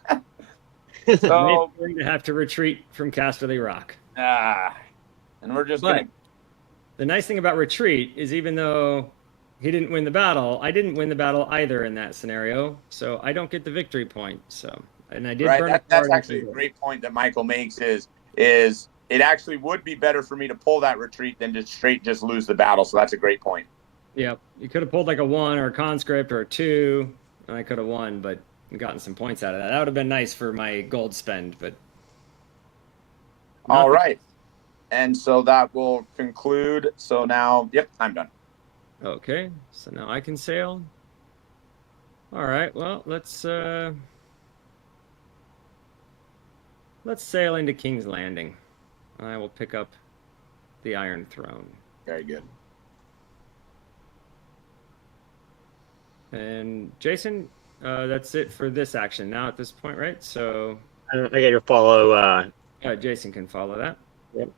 So going to have to retreat from Casterly Rock. And we're just going to... The nice thing about retreat is even though he didn't win the battle, I didn't win the battle either in that scenario, so I don't get the victory point. So, and I did burn that's actually a great point that Michael makes is it actually would be better for me to pull that retreat than to just lose the battle. So that's a great point. Yep. You could have pulled like a 1 or a conscript or a 2, and I could have won, but gotten some points out of that. That would have been nice for my gold spend, but. All right. And so that will conclude. So now, yep, I'm done. Okay. So now I can sail. All right. Well, let's sail into King's Landing. I will pick up the Iron Throne. Very good. And Jason, that's it for this action now at this point, right? So I got to follow. Jason can follow that. Yep.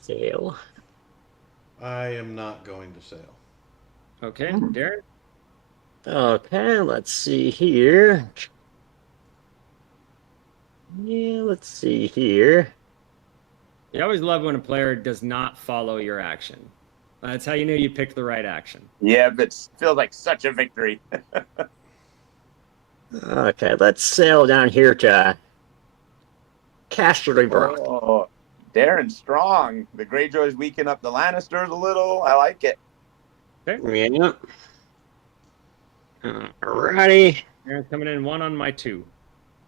Sail. I am not going to sail. Okay, Darren. Okay, let's see here. Yeah, let's see here. You always love when a player does not follow your action. That's how you know you picked the right action. Yeah, but it feels like such a victory. Okay, let's sail down here to Casterly Brook. Oh, Darren strong. The Greyjoys weaken up the Lannisters a little. I like it. Okay. Yeah. Alrighty. Darren's coming in 1 on my 2.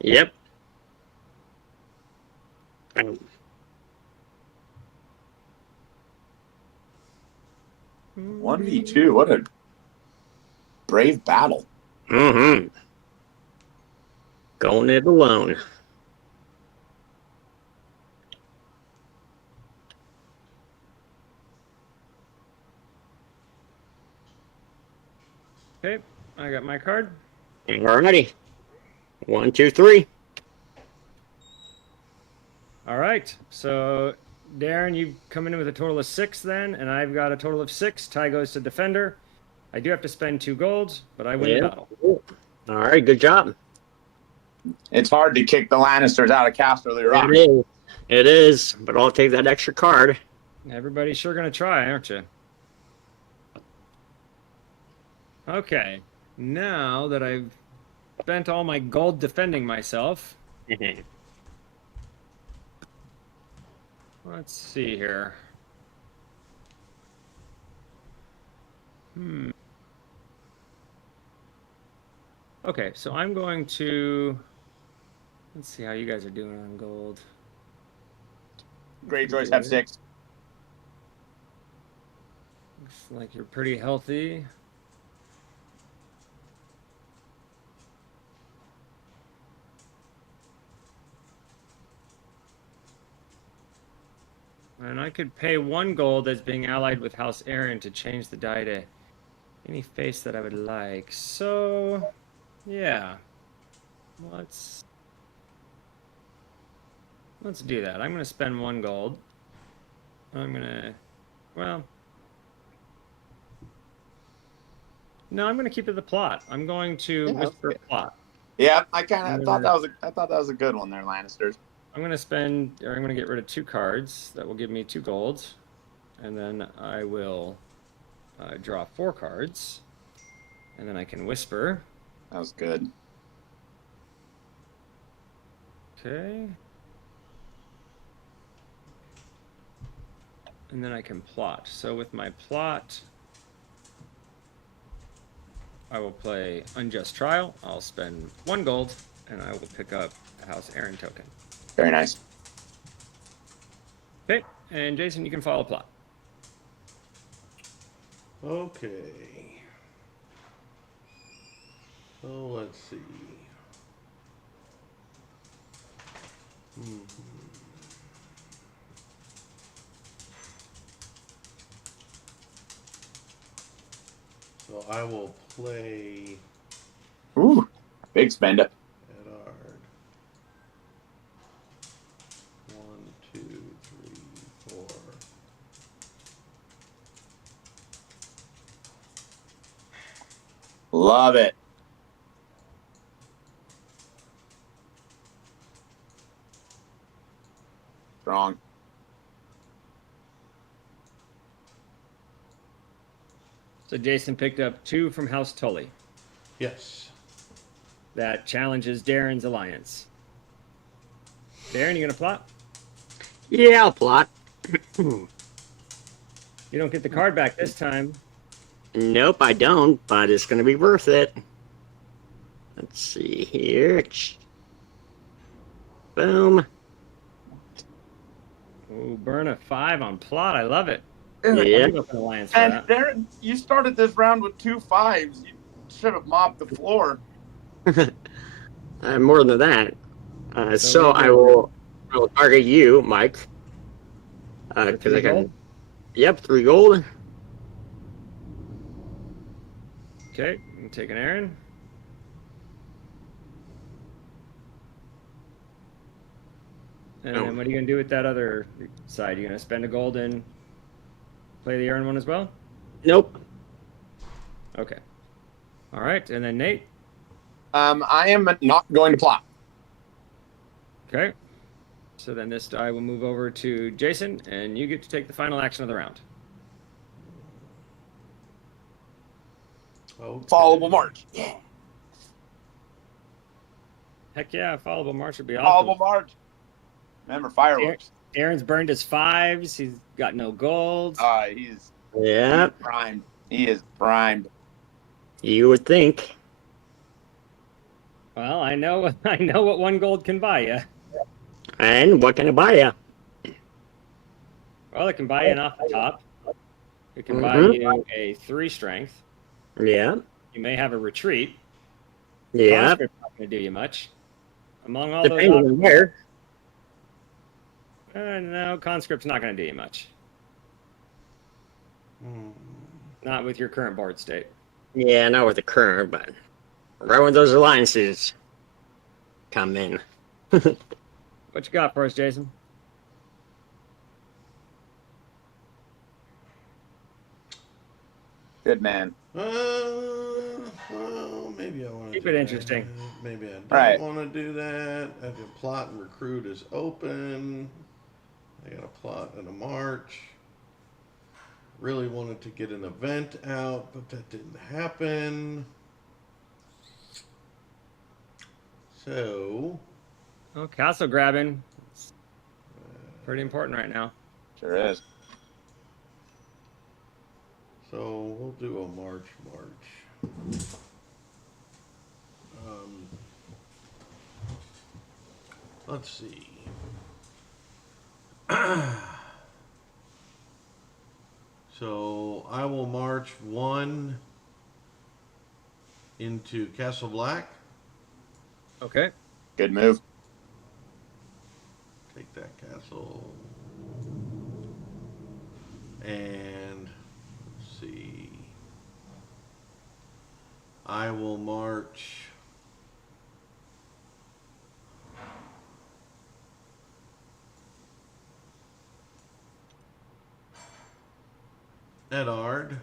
Yep. 1v2. What a brave battle. Mm-hmm. Going it alone. Okay, I got my card. Alrighty. 1, 2, 3. All right, so Darren, you've come in with a total of 6 then, and I've got a total of 6. Tie goes to defender. I do have to spend 2 golds, but I win the battle. All right, good job. It's hard to kick the Lannisters out of Casterly Rock. It is. It is, but I'll take that extra card. Everybody's sure going to try, aren't you? Okay, now that I've spent all my gold defending myself, let's see here. Okay, so I'm going to... Let's see how you guys are doing on gold. Greyjoys have 6. Looks like you're pretty healthy. And I could pay 1 gold as being allied with House Aaron to change the die to any face that I would like. So, yeah. Let's do that. I'm going to spend 1 gold. I'm going to, well, no, I'm going to keep it the plot. I'm going to whisper plot. Yeah, I thought that was a good one there, Lannisters. I'm going to get rid of 2 cards. That will give me 2 golds. And then I will draw 4 cards. And then I can whisper. That was good. Okay. And then I can plot. So with my plot, I will play Unjust Trial. I'll spend 1 gold, and I will pick up a House Aaron token. Very nice. Okay, and Jason, you can follow plot. Okay. So let's see. So I will play Ooh, big spender. Eddard. 1, 2, 3, 4. Love it. Strong. So Jason picked up 2 from House Tully. Yes. that challenges Darren's alliance. Darren, you gonna plot? Yeah, I'll plot. You don't get the card back this time. Nope, I don't, but it's going to be worth it. Let's see here. Boom. Ooh, burn a 5 on plot. I love it. Yeah. I'll go for an alliance for And that. Darren, you started this round with 2 5s. You should have mopped the floor. More than that. So So we I go- will target you, Mike. For Because 3 I can. gold? Yep, 3 gold. Okay, I'm taking Aaron. And Oh. then what are you gonna do with that other side? You gonna spend a gold and play the Aaron one as well? Nope. Okay. All right, and then Nate. I am not going to plot. Okay. So then this die will move over to Jason, and you get to take the final action of the round. Okay. Followable march. Yeah. Heck yeah, followable march would be awesome. Followable march. Remember fireworks. Aaron's burned his 5s. He's got no gold. He's Yep. primed. He is primed. You would think. Well, I know what 1 gold can buy you. And what can I buy you? Well, it can buy you an off the top. It can buy Mhm. you a 3 strength. Yeah. You may have a retreat. Yeah. Conscript's not going to do you much. Among all those Depending on options, where. no, conscript's not going to do you much. Hmm. Not with your current board state. Yeah, not with the current, but right when those alliances come in. What you got for us, Jason? Good man. Well, maybe I want to Keep it interesting. Maybe I don't Right. want to do that. I can plot and recruit is open. I got a plot and a march. Really wanted to get an event out, but that didn't happen. So, Oh, castle grabbing. It's pretty important right now. Sure is. so we'll do a march. Let's see. So I will march 1 into Castle Black. Okay. Good move. Take that castle. And let's see. I will march Edard.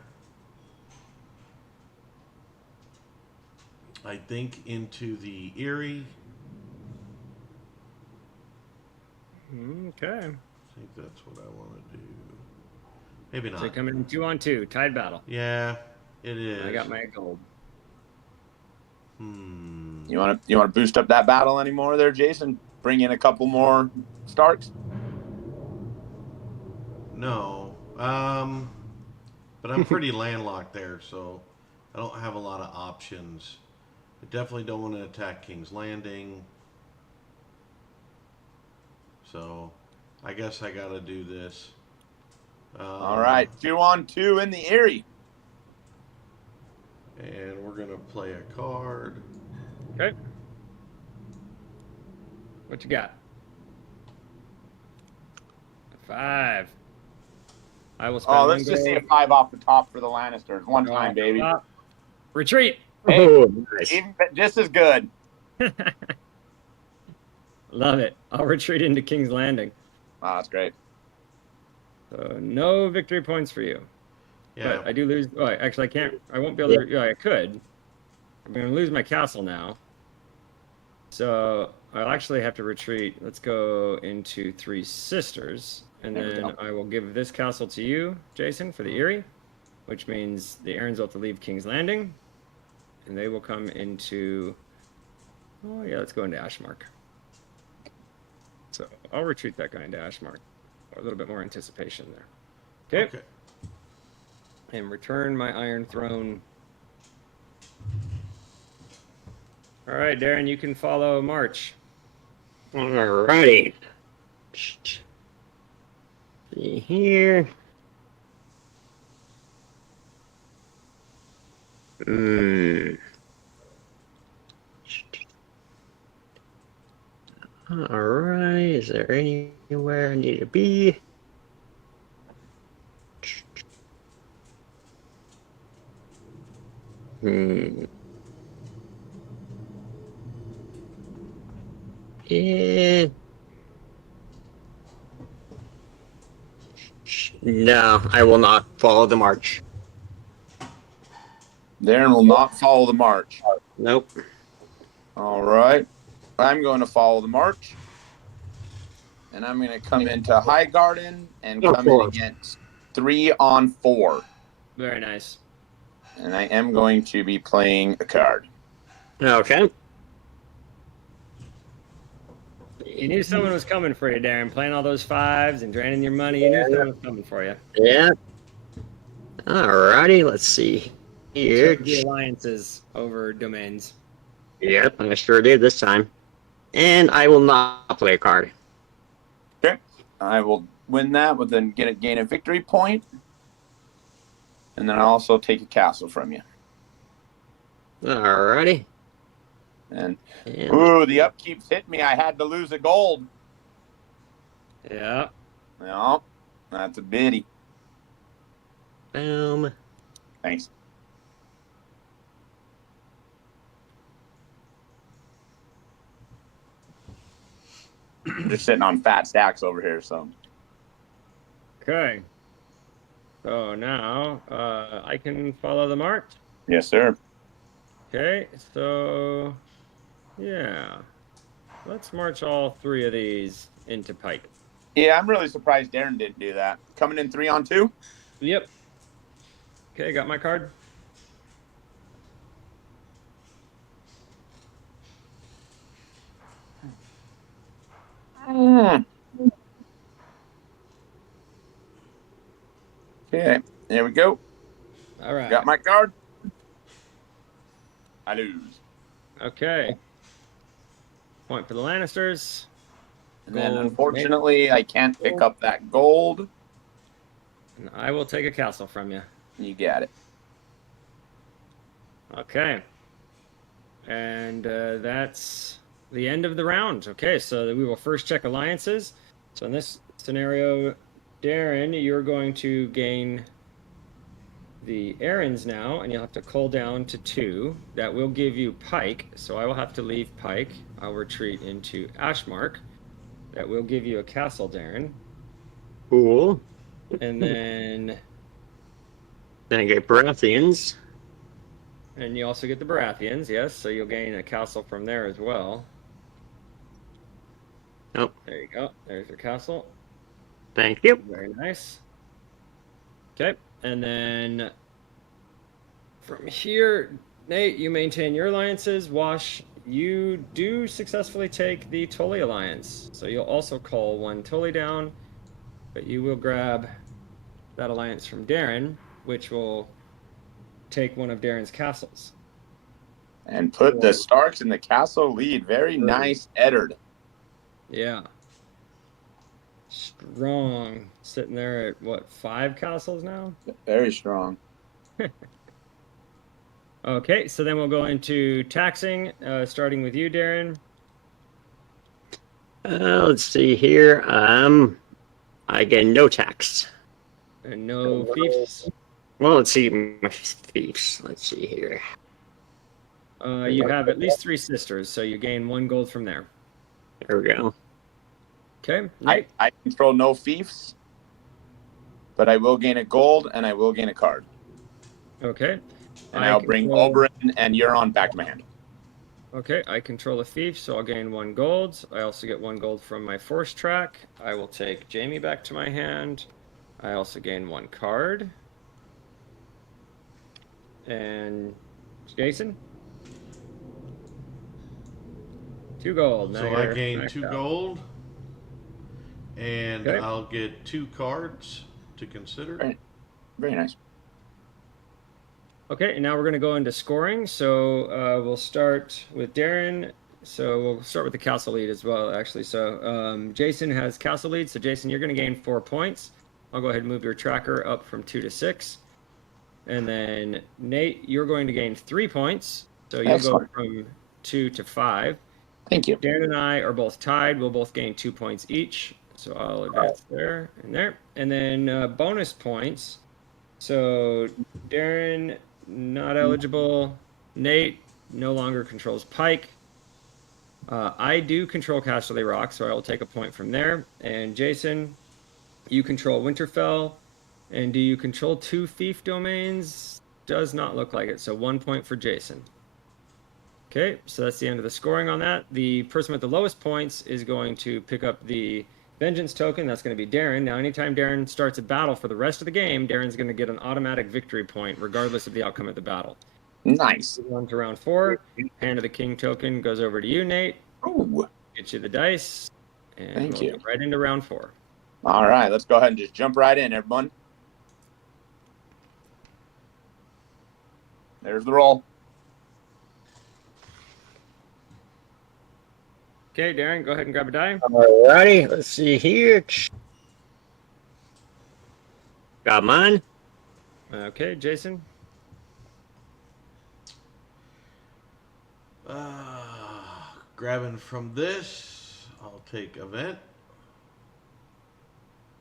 I think into the Erie. Okay. I think that's what I want to do. Maybe So not. coming in 2 on 2, tied battle. Yeah, it is. I got my gold. You want to boost up that battle anymore there, Jason? Bring in a couple more Starks? No. But I'm pretty landlocked there, so I don't have a lot of options. I definitely don't want to attack King's Landing. So I guess I got to do this. All right. 2 on 2 in the Erie. And we're going to play a card. Okay. What you got? 5. I will spend Oh, 1 let's just see a gold. 5 off the top for the Lannisters. One time, baby. Retreat. Hey, Oh, nice. even just as good. Love it. I'll retreat into King's Landing. Oh, that's great. So no victory points for you. Yeah. But I do lose. Oh, actually, I can't. I won't be able to. Yeah, I could. I'm going to lose my castle now. So I'll actually have to retreat. Let's go into Three Sisters. And There we then go. I will give this castle to you, Jason, for the Erie, which means the Aarons will have to leave King's Landing. And they will come into Oh yeah, let's go into Ashmark. So I'll retreat that guy into Ashmark. A little bit more anticipation there. Okay. And return my Iron Throne. All right, Darren, you can follow March. Alrighty. See here. Alright, is there anywhere I need to be? Yeah. No, I will not follow the march. Darren will not follow the march. Nope. All right. I'm going to follow the march. And I'm going to come into High Garden and come in against 3 on 4. Very nice. And I am going to be playing a card. Okay. You knew someone was coming for you, Darren. Playing all those 5s and draining your money. You knew someone was coming for you. Yeah. Alrighty, let's see here. Chose the alliances over domains. Yep, I sure did this time. And I will not play a card. Okay. I will win that, but then gain a victory point. And then I'll also take a castle from you. Alrighty. And ooh, the upkeep's hit me. I had to lose a gold. Yeah. No, that's a biddy. Boom. Thanks. Just sitting on fat stacks over here, so. Okay. So now I can follow the march. Yes, sir. Okay, so yeah. Let's march all 3 of these into Pike. Yeah, I'm really surprised Darren didn't do that. Coming in 3 on 2? Yep. Okay, got my card. Okay, there we go. All right. Got my card. I lose. Okay. Point for the Lannisters. And then unfortunately, I can't pick up that gold. And I will take a castle from you. You got it. Okay. And that's the end of the round. Okay, so we will first check alliances. So in this scenario, Darren, you're going to gain the errands now, and you'll have to cull down to 2. That will give you Pike, so I will have to leave Pike. I'll retreat into Ashmark. That will give you a castle, Darren. Cool. And then I get Baratheons. And you also get the Baratheons, yes, so you'll gain a castle from there as well. Oh. There you go. There's your castle. Thank you. Very nice. Okay, and then from here, Nate, you maintain your alliances. Wash, you do successfully take the Tully alliance. So you'll also call 1 Tully down, but you will grab that alliance from Darren, which will take one of Darren's castles. And put the Starks in the castle lead. Very nice, Eddard. Yeah. Strong. Sitting there at, what, 5 castles now? Very strong. Okay, so then we'll go into taxing, starting with you, Darren. Let's see here. I get no tax. And no fiefs. Well, let's see my fiefs. Let's see here. You have at least 3 sisters, so you gain 1 gold from there. There we go. Okay. I control no fiefs, but I will gain a gold and I will gain a card. Okay. And I'll bring Oberyn and Euron back to my hand. Okay, I control a fief, so I'll gain 1 gold. I also get 1 gold from my force track. I will take Jaime back to my hand. I also gain 1 card. And Jason? 2 gold. Now So I you're gain maxed 2 out. gold, and Okay. I'll get 2 cards to consider. Very, very nice. Okay, and now we're going to go into scoring. So we'll start with Darren. So we'll start with the castle lead as well, actually. So Jason has castle lead. So Jason, you're going to gain 4 points. I'll go ahead and move your tracker up from 2 to 6. And then Nate, you're going to gain 3 points. So you'll Excellent. go from 2 to 5. Thank you. Darren and I are both tied. We'll both gain 2 points each. So I'll advance there and there. And then bonus points. So Darren, not eligible. Nate no longer controls Pike. I do control Casterly Rock, so I will take a point from there. And Jason, you control Winterfell. And do you control 2 fief domains? Does not look like it. So 1 point for Jason. Okay, so that's the end of the scoring on that. The person with the lowest points is going to pick up the Vengeance token. That's going to be Darren. Now, anytime Darren starts a battle for the rest of the game, Darren's going to get an automatic victory point, regardless of the outcome of the battle. Nice. Move on to round 4. Hand of the King token goes over to you, Nate. Ooh. Get you the dice. And Thank we'll you. get right into round 4. All right, let's go ahead and just jump right in, everyone. There's the roll. Okay, Darren, go ahead and grab a die. Alrighty, let's see here. Got mine. Okay, Jason. Grabbing from this, I'll take event.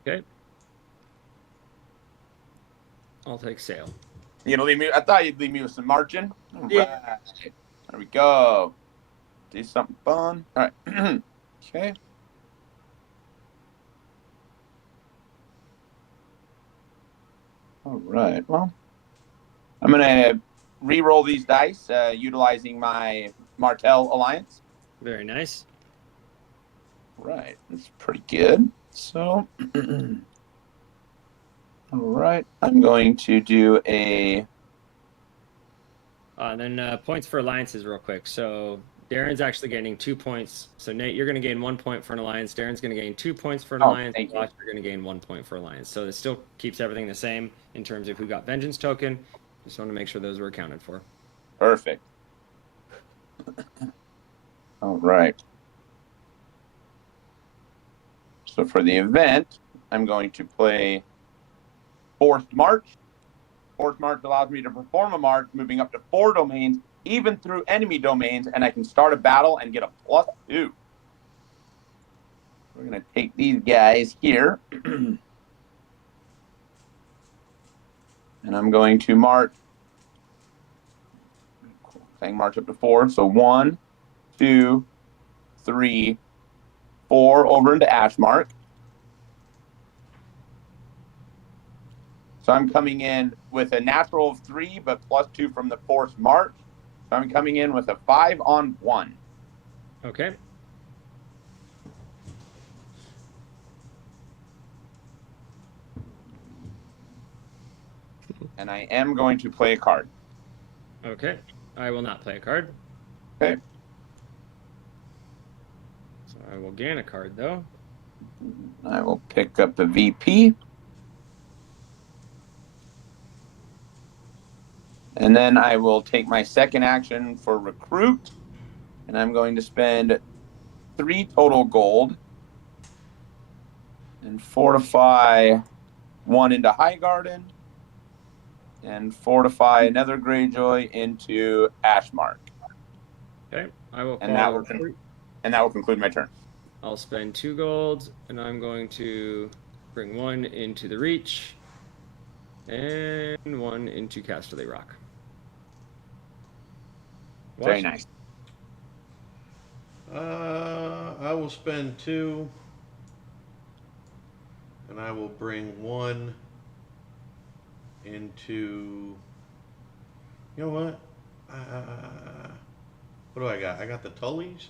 Okay. I'll take sail. You gonna leave me? I thought you'd leave me with some marching. All Yeah. right. There we go. Do something fun. All right. Okay. All right. Well, I'm gonna re-roll these dice utilizing my Martell Alliance. Very nice. Right. That's pretty good. So, all right. I'm going to do a. And then points for alliances real quick. So Darren's actually gaining 2 points. So Nate, you're going to gain 1 point for an alliance. Darren's going to gain 2 points for an alliance. Thank you. Josh, you're going to gain 1 point for alliance. So it still keeps everything the same in terms of who got vengeance token. Just want to make sure those were accounted for. Perfect. All right. So for the event, I'm going to play Forced March. Forced March allows me to perform a march moving up to 4 domains, even through enemy domains, and I can start a battle and get a +2. We're going to take these guys here. And I'm going to march. Saying march up to 4. So 1, 2, 3, 4 over into Ashmark. So I'm coming in with a natural of 3, but +2 from the forced march. So I'm coming in with a 5 on 1. Okay. And I am going to play a card. Okay. I will not play a card. Okay. So I will gain a card, though. I will pick up the VP. And then I will take my second action for recruit. And I'm going to spend 3 total gold and fortify 1 into Highgarden and fortify another Greyjoy into Ashmark. Okay. I will And that follow will recruit. And that will conclude my turn. I'll spend 2 gold, and I'm going to bring 1 into the Reach and 1 into Casterly Rock. Very nice. I will spend 2, and I will bring 1 into. You know what? What do I got? I got the Tullys.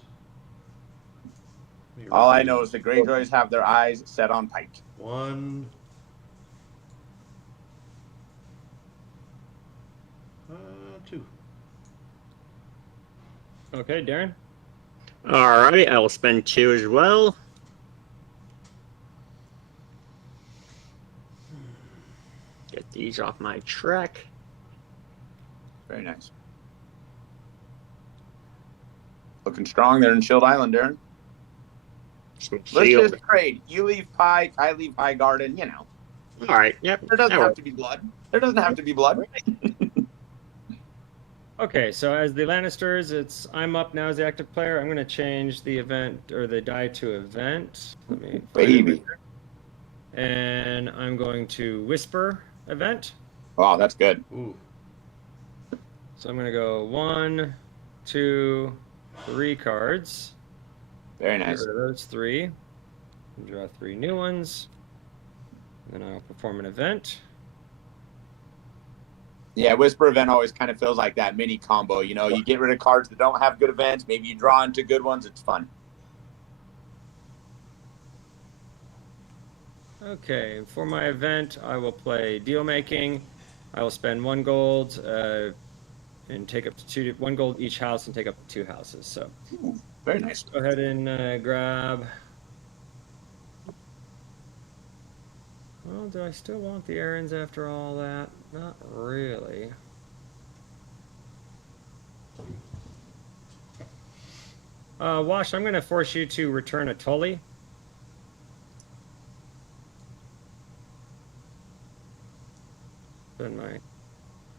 All I know is the Greyjoys have their eyes set on Pike. 1. 2. Okay, Darren? Alrighty, I will spend 2 as well. Get these off my track. Very nice. Looking strong there in Shield Island, Darren. Let's just trade. You leave Pike, I leave High Garden, you know. All right, yep. There doesn't have to be blood. There doesn't have to be blood. Okay, so as the Lannisters, I'm up now as the active player. I'm going to change the event or the die to event. Let me Baby. And I'm going to whisper event. Wow, that's good. Ooh. So I'm going to go 1, 2, 3 cards. Very nice. Get rid of those 3. Draw 3 new ones. And then I'll perform an event. Yeah, Whisper event always kind of feels like that mini combo. You know, you get rid of cards that don't have good events. Maybe you draw into good ones. It's fun. Okay, for my event, I will play deal making. I will spend 1 gold and take up to 1 gold each house and take up to 2 houses. So very nice. Go ahead and grab. Well, do I still want the errands after all that? Not really. Wash, I'm going to force you to return a Tully. Then my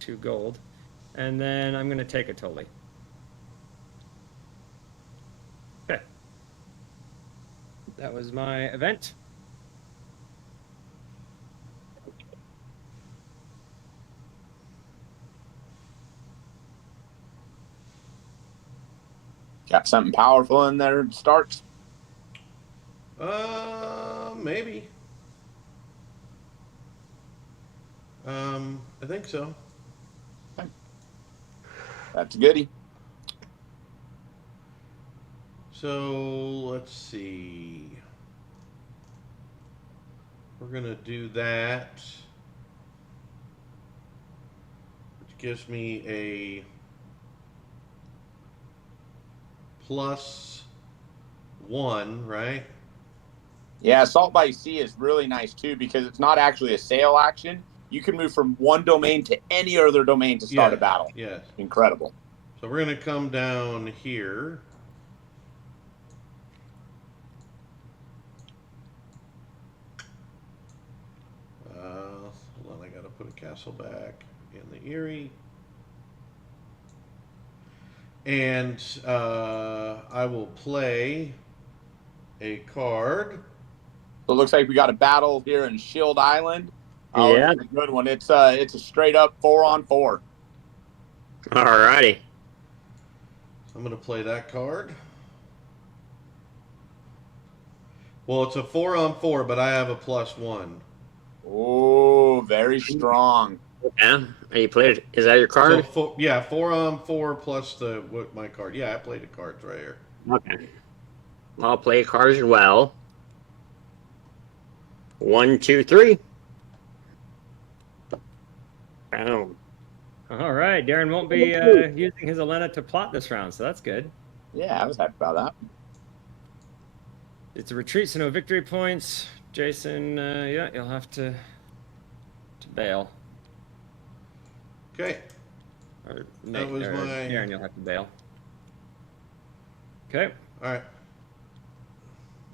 2 gold. And then I'm going to take a Tully. Okay. That was my event. Got something powerful in there, Starks? Maybe. I think so. That's a goodie. So let's see. We're gonna do that, which gives me a +1, right? Yeah, Assault by Sea is really nice too because it's not actually a sail action. You can move from one domain to any other domain to start a battle. Yes. Incredible. So we're going to come down here. Hold on, I got to put a castle back in the Erie. And I will play a card. So it looks like we got a battle here in Shield Island. Oh, yeah, it's a good one. It's a straight up 4-on-4. Alrighty. I'm going to play that card. Well, it's a 4-on-4, but I have a +1. Oh, very strong. Yeah, you played it. Is that your card? So 4-on-4 plus my card. Yeah, I played the cards right here. Okay. I'll play a card as well. 1, 2, 3. Boom. All right, Darren won't be using his Elena to plot this round, so that's good. Yeah, I was happy about that. It's a retreat, so no victory points. Jason, yeah, you'll have to bail. Okay. Or That was or my... Darren, you'll have to bail. Okay. All right.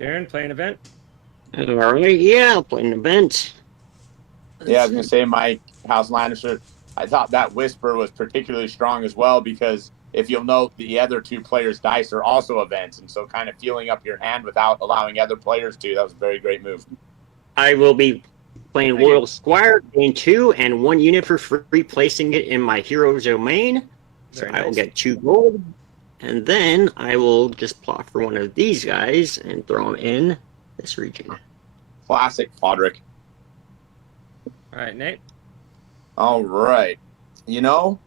Darren, play an event. Alright, yeah, I'll play an event. Yeah, I was going to say my House Lannister, I thought that Whisper was particularly strong as well because if you'll note, the other 2 players' dice are also events, and so kind of feeling up your hand without allowing other players to. That was a very great move. I will be playing Royal Squire, gain 2 and 1 unit for free, placing it in my hero's domain. So Very I will nice. get 2 gold. And then I will just plot for one of these guys and throw him in this region. Classic Podrick. All right, Nate. All right. You know,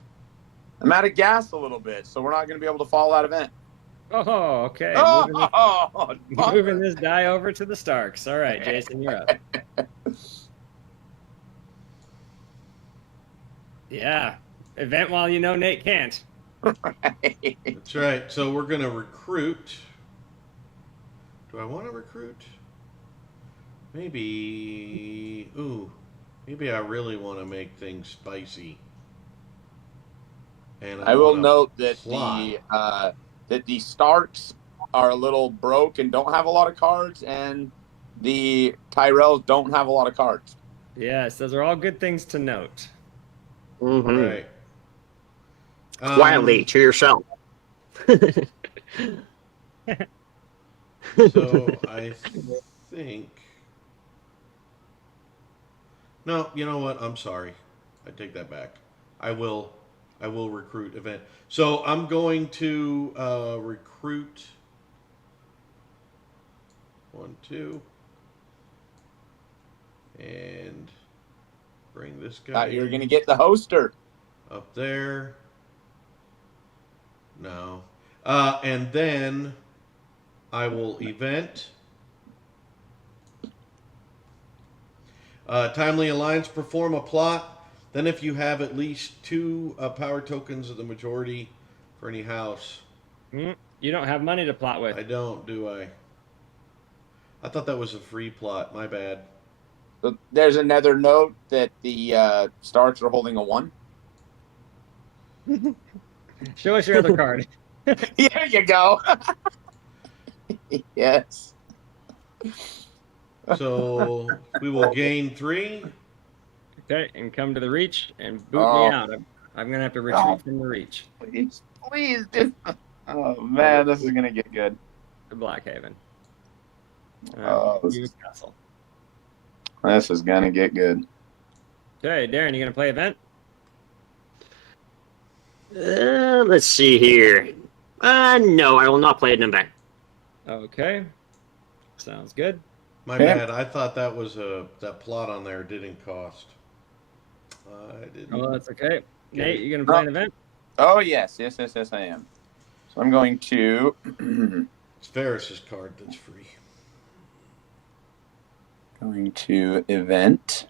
I'm out of gas a little bit, so we're not going to be able to follow that event. Oh, okay. Oh, Moving this die over to the Starks. All right, Jason, you're up. Yeah. Event while you know Nate can't. That's right. So we're going to recruit Do I want to recruit? Maybe. Ooh. Maybe I really want to make things spicy. And I will want to note that plot. the Starks are a little broke and don't have a lot of cards, and the Tyrells don't have a lot of cards. Yes, those are all good things to note. Mm-hmm. Right. Quietly to yourself. So I think. No, you know what? I'm sorry. I take that back. I will. I will recruit event. So I'm going to recruit. 1, 2, and bring this guy Thought you were in going to get the hoster. up there. No. And then I will event. Timely Alliance, perform a plot. Then, if you have at least 2 power tokens of the majority for any house. You don't have money to plot with. I don't, do I? I thought that was a free plot. My bad. So there's another note that the Starks are holding a 1. Show us your other card. Here you go. Yes. So we will gain 3. Okay, and come to the reach and boot me out. I'm going to have to retreat from the reach Please, please. Oh, man, this is going to get good. to Blackhaven. Castle. This is going to get good. Okay, Darren, you going to play event? Let's see here. No, I will not play an event. Okay. Sounds good. My bad. I thought that was that plot on there didn't cost. I didn't. Oh, that's okay. Nate, you going to play an event? Oh, yes, I am. So I'm going to... It's Varys's card that's free. Going to event.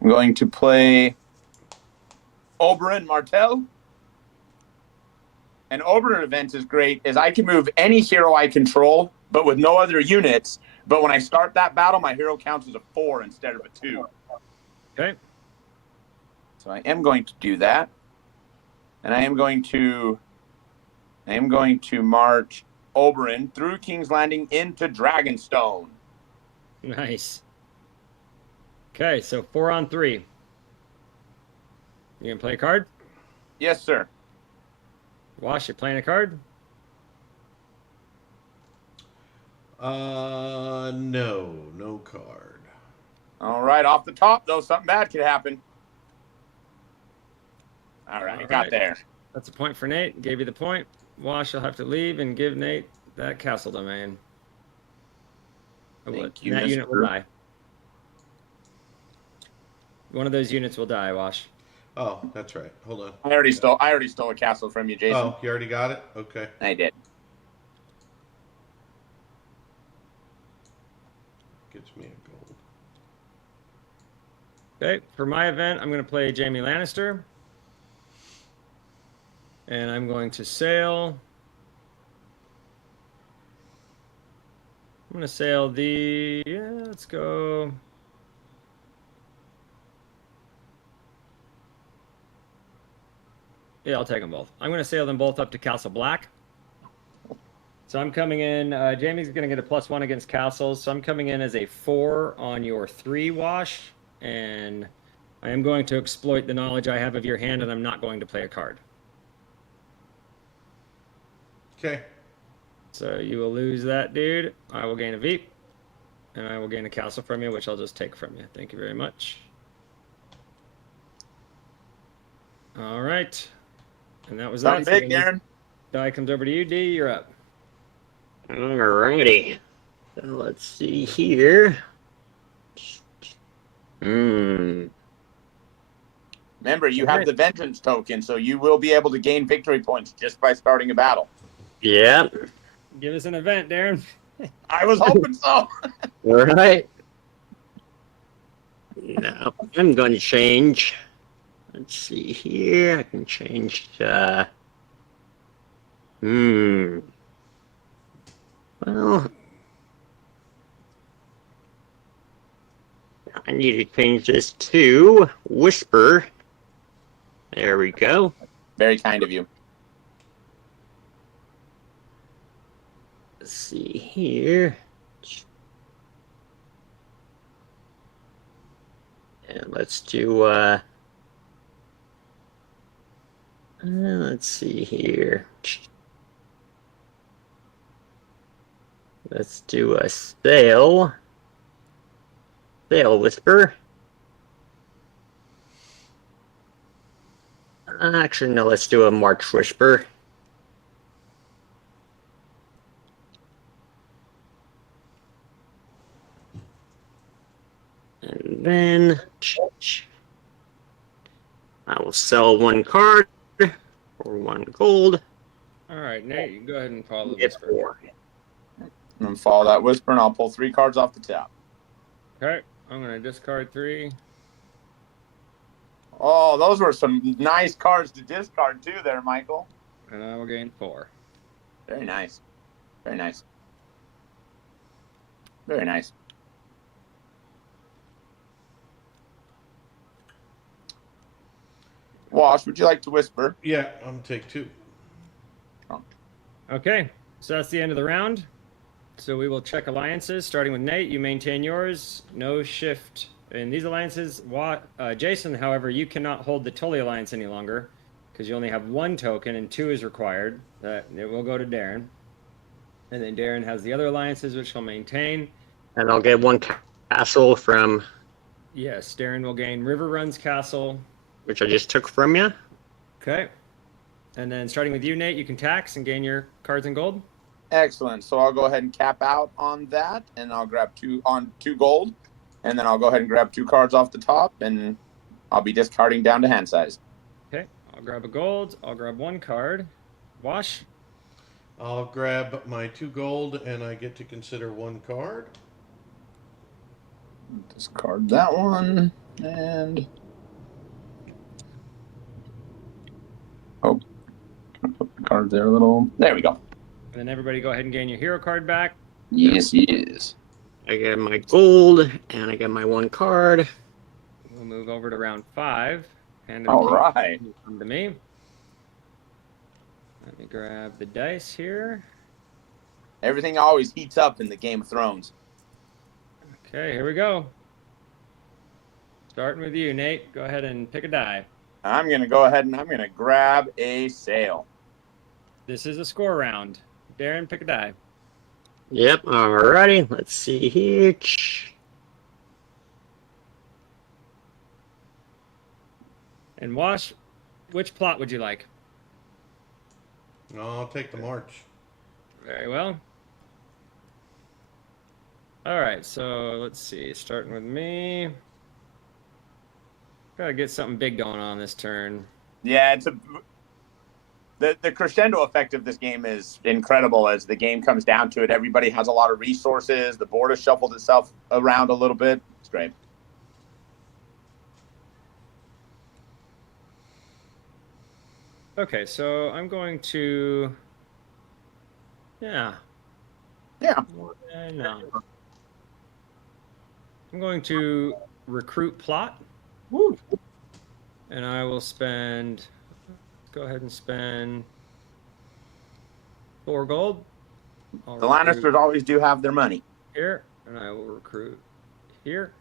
I'm going to play Oberyn Martell. And Oberyn event is great, is I can move any hero I control, but with no other units. But when I start that battle, my hero counts as a 4 instead of a 2. Okay. So I am going to do that. And I am going to march Oberyn through King's Landing into Dragonstone. Nice. Okay, so 4 on 3. You going to play a card? Yes, sir. Wash, you playing a card? No card. All right, off the top, though, something bad could happen. All right, All got right. there. That's a point for Nate. Gave you the point. Wash, you'll have to leave and give Nate that castle domain. Thank you, that Mr. unit will die. One of those units will die, Wash. Oh, that's right. Hold on. I already stole a castle from you, Jason. Oh, you already got it? Okay. I did. Gets me a gold. Okay, for my event, I'm going to play Jaime Lannister. And I'm going to sail. I'm going to sail let's go. Yeah, I'll take them both. I'm going to sail them both up to Castle Black. So I'm coming in. Jamie's going to get a +1 against castles. So I'm coming in as a 4 on your 3 wash. And I am going to exploit the knowledge I have of your hand, and I'm not going to play a card. Okay. So you will lose that, dude. I will gain a Veep. And I will gain a castle from you, which I'll just take from you. Thank you very much. All right. And that was Something that. big, Darren. Die comes over to you, D. You're up. Alrighty. So let's see here. Remember, you have the Vengeance token, so you will be able to gain victory points just by starting a battle. Yeah. Give us an event, Darren. I was hoping so. All right. Now I'm going to change. Let's see here. I can change. Well, Well, I need to change this to Whisper. There we go. Very kind of you. Let's see here. And let's do, let's see here. Let's do a Sail Whisper. Actually, no, let's do a March Whisper. And then I will sell one card for 1 gold. All right, Nate, you can go ahead and follow the Get whisper. 4. And follow that whisper, and I'll pull 3 cards off the top. Okay, I'm gonna discard 3. Oh, those were some nice cards to discard too, there, Michael. And I will gain 4. Very nice. Very nice. Very nice. Wash, would you like to whisper? Yeah, I'm gonna take 2. Okay, so that's the end of the round. So we will check alliances, starting with Nate. You maintain yours. No shift in these alliances. Jason, however, you cannot hold the Tully alliance any longer because you only have 1 token and 2 is required. That it will go to Darren. And then Darren has the other alliances, which he'll maintain. And I'll get 1 castle from... Yes, Darren will gain River Run's castle. Which I just took from you. Okay. And then starting with you, Nate, you can tax and gain your cards in gold. Excellent. So I'll go ahead and cap out on that, and I'll grab 2 gold, and then I'll go ahead and grab 2 cards off the top, and I'll be discarding down to hand size. Okay, I'll grab a gold. I'll grab 1 card. Wash. I'll grab my 2 gold, and I get to consider 1 card. Discard that one, and put the card there a little. There we go. And then everybody go ahead and gain your hero card back. Yes, yes. I get my gold, and I get my 1 card. We'll move over to round 5. And All right. Come to me. Let me grab the dice here. Everything always heats up in the Game of Thrones. Okay, here we go. Starting with you, Nate. Go ahead and pick a die. I'm going to go ahead and I'm going to grab a sail. This is a score round. Darren, pick a die. Yep, alrighty. Let's see here. And Wash, which plot would you like? I'll take the March. Very well. All right, so let's see. Starting with me. Gotta get something big going on this turn. Yeah, the crescendo effect of this game is incredible as the game comes down to it. Everybody has a lot of resources. The board has shuffled itself around a little bit. It's great. Okay, so I'm going to... Yeah. No. I'm going to recruit plot. Woo. And I will spend... Go ahead and spend 4 gold. I'll The recruit Lannisters always do have their money. here, and I will recruit here.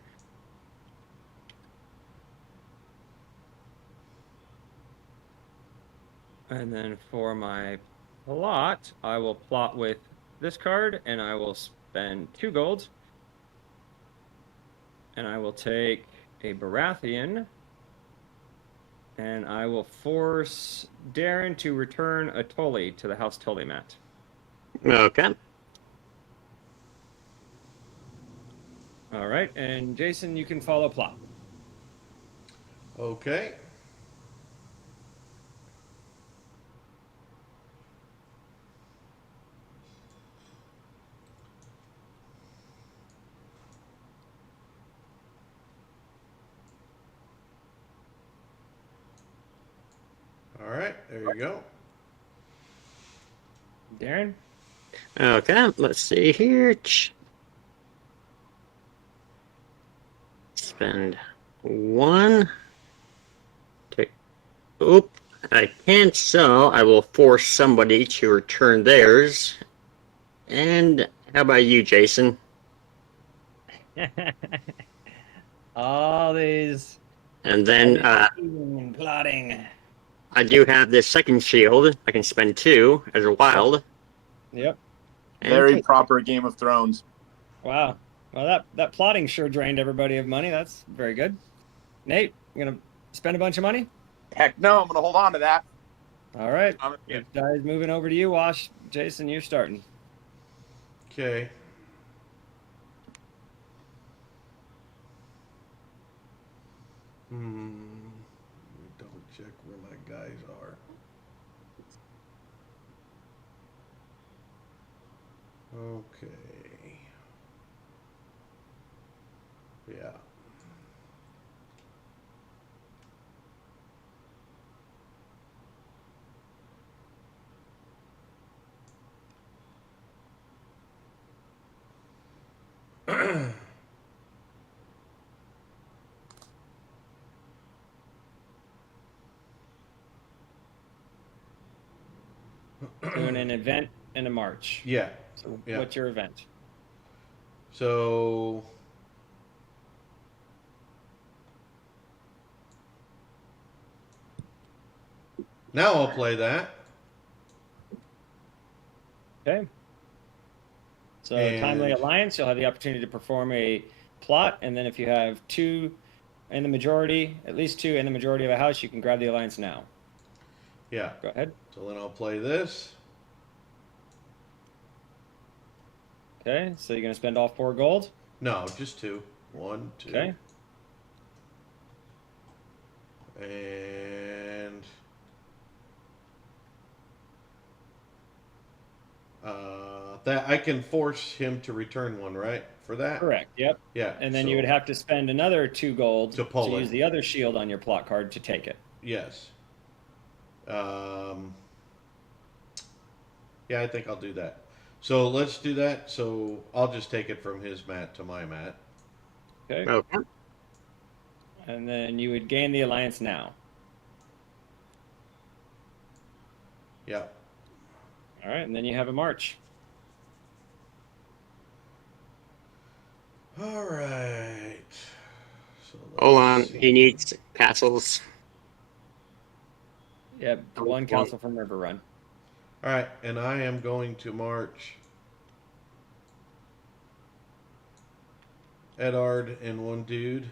And then for my plot, I will plot with this card, and I will spend 2 gold. And I will take a Baratheon, and I will force Darren to return a Tully to the House Tully mat. Okay. All right, and Jason, you can follow plot. Okay. All right, there you go. Darren? Okay, let's see here. Spend one. Take. Oop. I can't, so I will force somebody to return theirs. And how about you, Jason? All these And then plotting. I do have this second shield. I can spend 2 as a wild. Yep. And Very proper Game of Thrones. Wow. Well, that plotting sure drained everybody of money. That's very good. Nate, you gonna spend a bunch of money? Heck no, I'm going to hold on to that. All right. Yeah. Guys, moving over to you, Wash. Jason, you're starting. Okay. Let me double check where my guys are. Okay. Yeah. Doing an event and a march. Yeah. So Yeah. what's your event? So now I'll play that. Okay. So Timely And- Alliance, you'll have the opportunity to perform a plot, and then if you have 2 in the majority, at least 2 in the majority of a house, you can grab the alliance now. Yeah. Go ahead. So then I'll play this. Okay, so you're gonna spend all 4 gold. No, just 2. 1, 2. Okay. And that I can force him to return one, right? For that? Correct. Yep. Yeah. And then so- you would have to spend another 2 gold To pull it. use the other shield on your plot card to take it. Yes. Yeah, I think I'll do that. So let's do that. So I'll just take it from his mat to my mat. Okay. okay. And then you would gain the alliance now. Yeah. All right, and then you have a march. All right. So Hold on. let's see. He needs castles. Yep, the one council from River Run. All right, and I am going to march Edard and one dude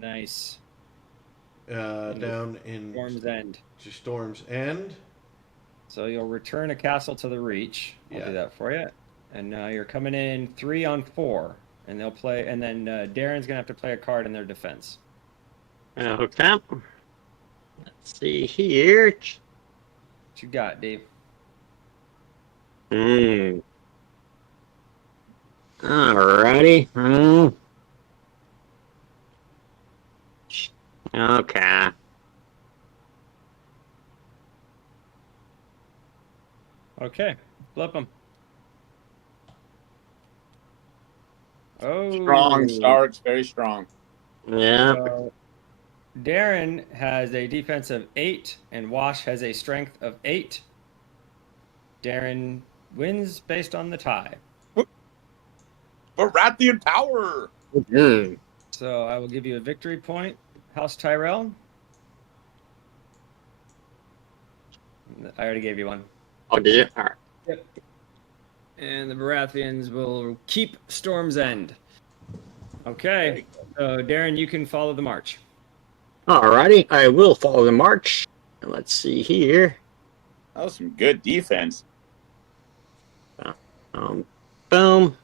Nice. down in Storm's End. to Storm's End. So you'll return a castle to the Reach. I'll Yeah. do that for you. And you're coming in 3 on 4, and they'll play. And then Darren's gonna have to play a card in their defense. Okay. Let's see here. What you got, Dave? Alrighty. Okay. Okay, flip them. Oh, Strong, Starks, very strong. Yeah. So Darren has a defense of 8, and Wash has a strength of 8. Darren wins based on the tie. Baratheon power. Mhm. So I will give you a victory point, House Tyrell. I already gave you one. Oh, did you? All right. And the Baratheons will keep Storm's End. Okay, so Darren, you can follow the march. Alrighty. I will follow the march. And let's see here. That was some good defense. Boom.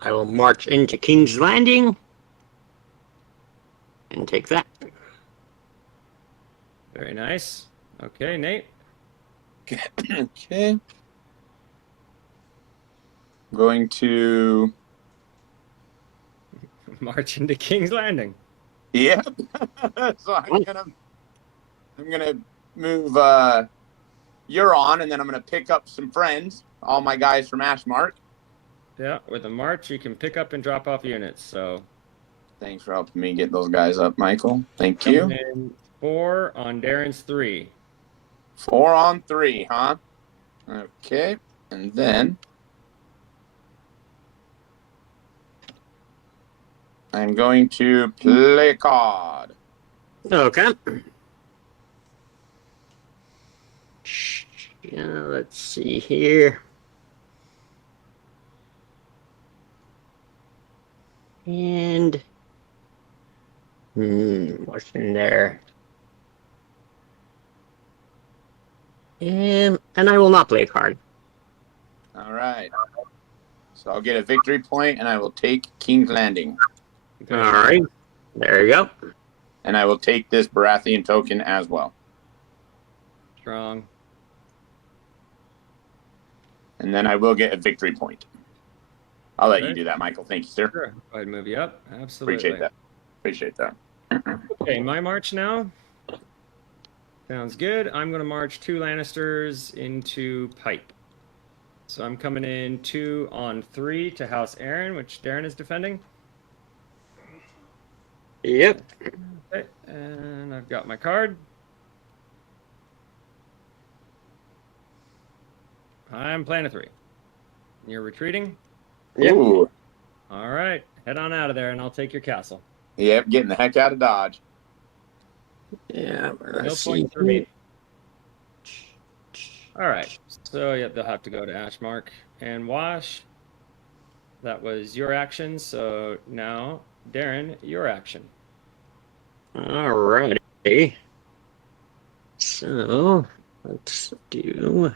I will march into King's Landing and take that. Very nice. Okay, Nate. Okay. I'm going to. March into King's Landing. Yep. So I'm gonna move you're on, and then I'm going to pick up some friends, all my guys from Ashmark. Yeah, with a march, you can pick up and drop off units. So Thanks for helping me get those guys up, Michael. Thank you. coming in 4 on Darren's 3. 4 on 3, huh? Okay, and then I'm going to play a card. Okay. Yeah, let's see here. And what's in there? And I will not play a card. All right. So I'll get a victory point, and I will take King's Landing. Okay. All right. There you go. And I will take this Baratheon token as well. Strong. And then I will get a victory point. I'll let Okay. you do that, Michael. Thank you, sir. Sure. Go ahead and move you up. Absolutely. Appreciate that. Okay, my march now. Sounds good. I'm going to march 2 Lannisters into Pipe. So I'm coming in 2 on 3 to House Aaron, which Darren is defending. Yep. Okay, and I've got my card. I'm playing a 3. You're retreating? Yep. Ooh. All right, head on out of there, and I'll take your castle. Yep, getting the heck out of Dodge. Yeah. No Let's point see. for me. All right, so yep, they'll have to go to Ashmark and Wash. That was your action, so now, Darren, your action. All righty. So let's do.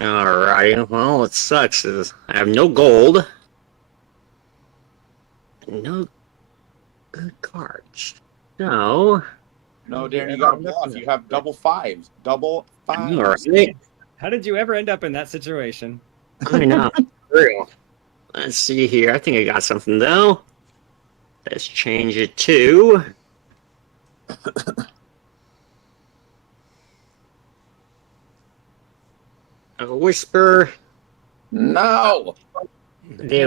All right. Well, what sucks is I have no gold, no good cards. No. No, Darren, you got to bluff. You have double fives. Double fives. All right. How did you ever end up in that situation? I know. Real. Let's see here. I think I got something though. Let's change it to. A whisper. No. The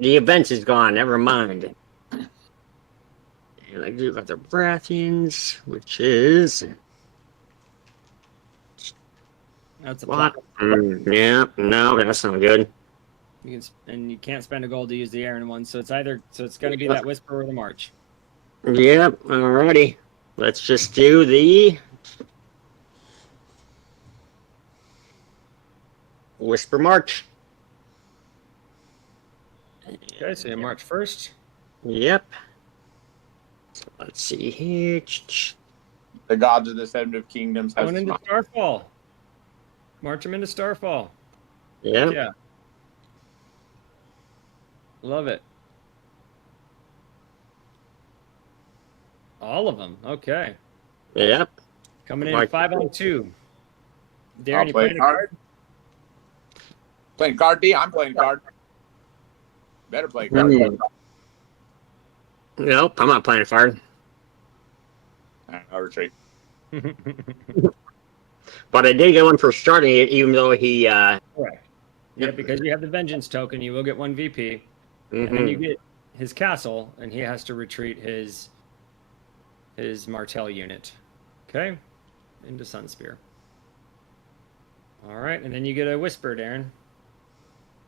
event is gone. Never mind. And I do got the Brathians, which is That's a what? plot. Yeah, no, that's not good. You can, and you can't spend a gold to use the Aaron one, so it's going to be that Whisper or the March. Yep. Alrighty. Let's just do the Whisper March. Okay, so you march first. Yep. So let's see here. The gods of the Seven of Kingdoms have Going into Starfall. March them into Starfall. Yep. Yeah. Love it. All of them. Okay. Yep. Coming in Like- 5 on 2. Darren, I'll you play playing a card. card? Playing card D. I'm playing card. Better play card. Nope, I'm not playing a card. I'll retreat. But I did get one for starting it, even though he. Correct. Yeah, because you have the Vengeance token, you will get 1 VP. And then Mhm. you get his castle, and he has to retreat his Martell unit. Okay? Into Sunspear. All right, and then you get a Whisper, Darren.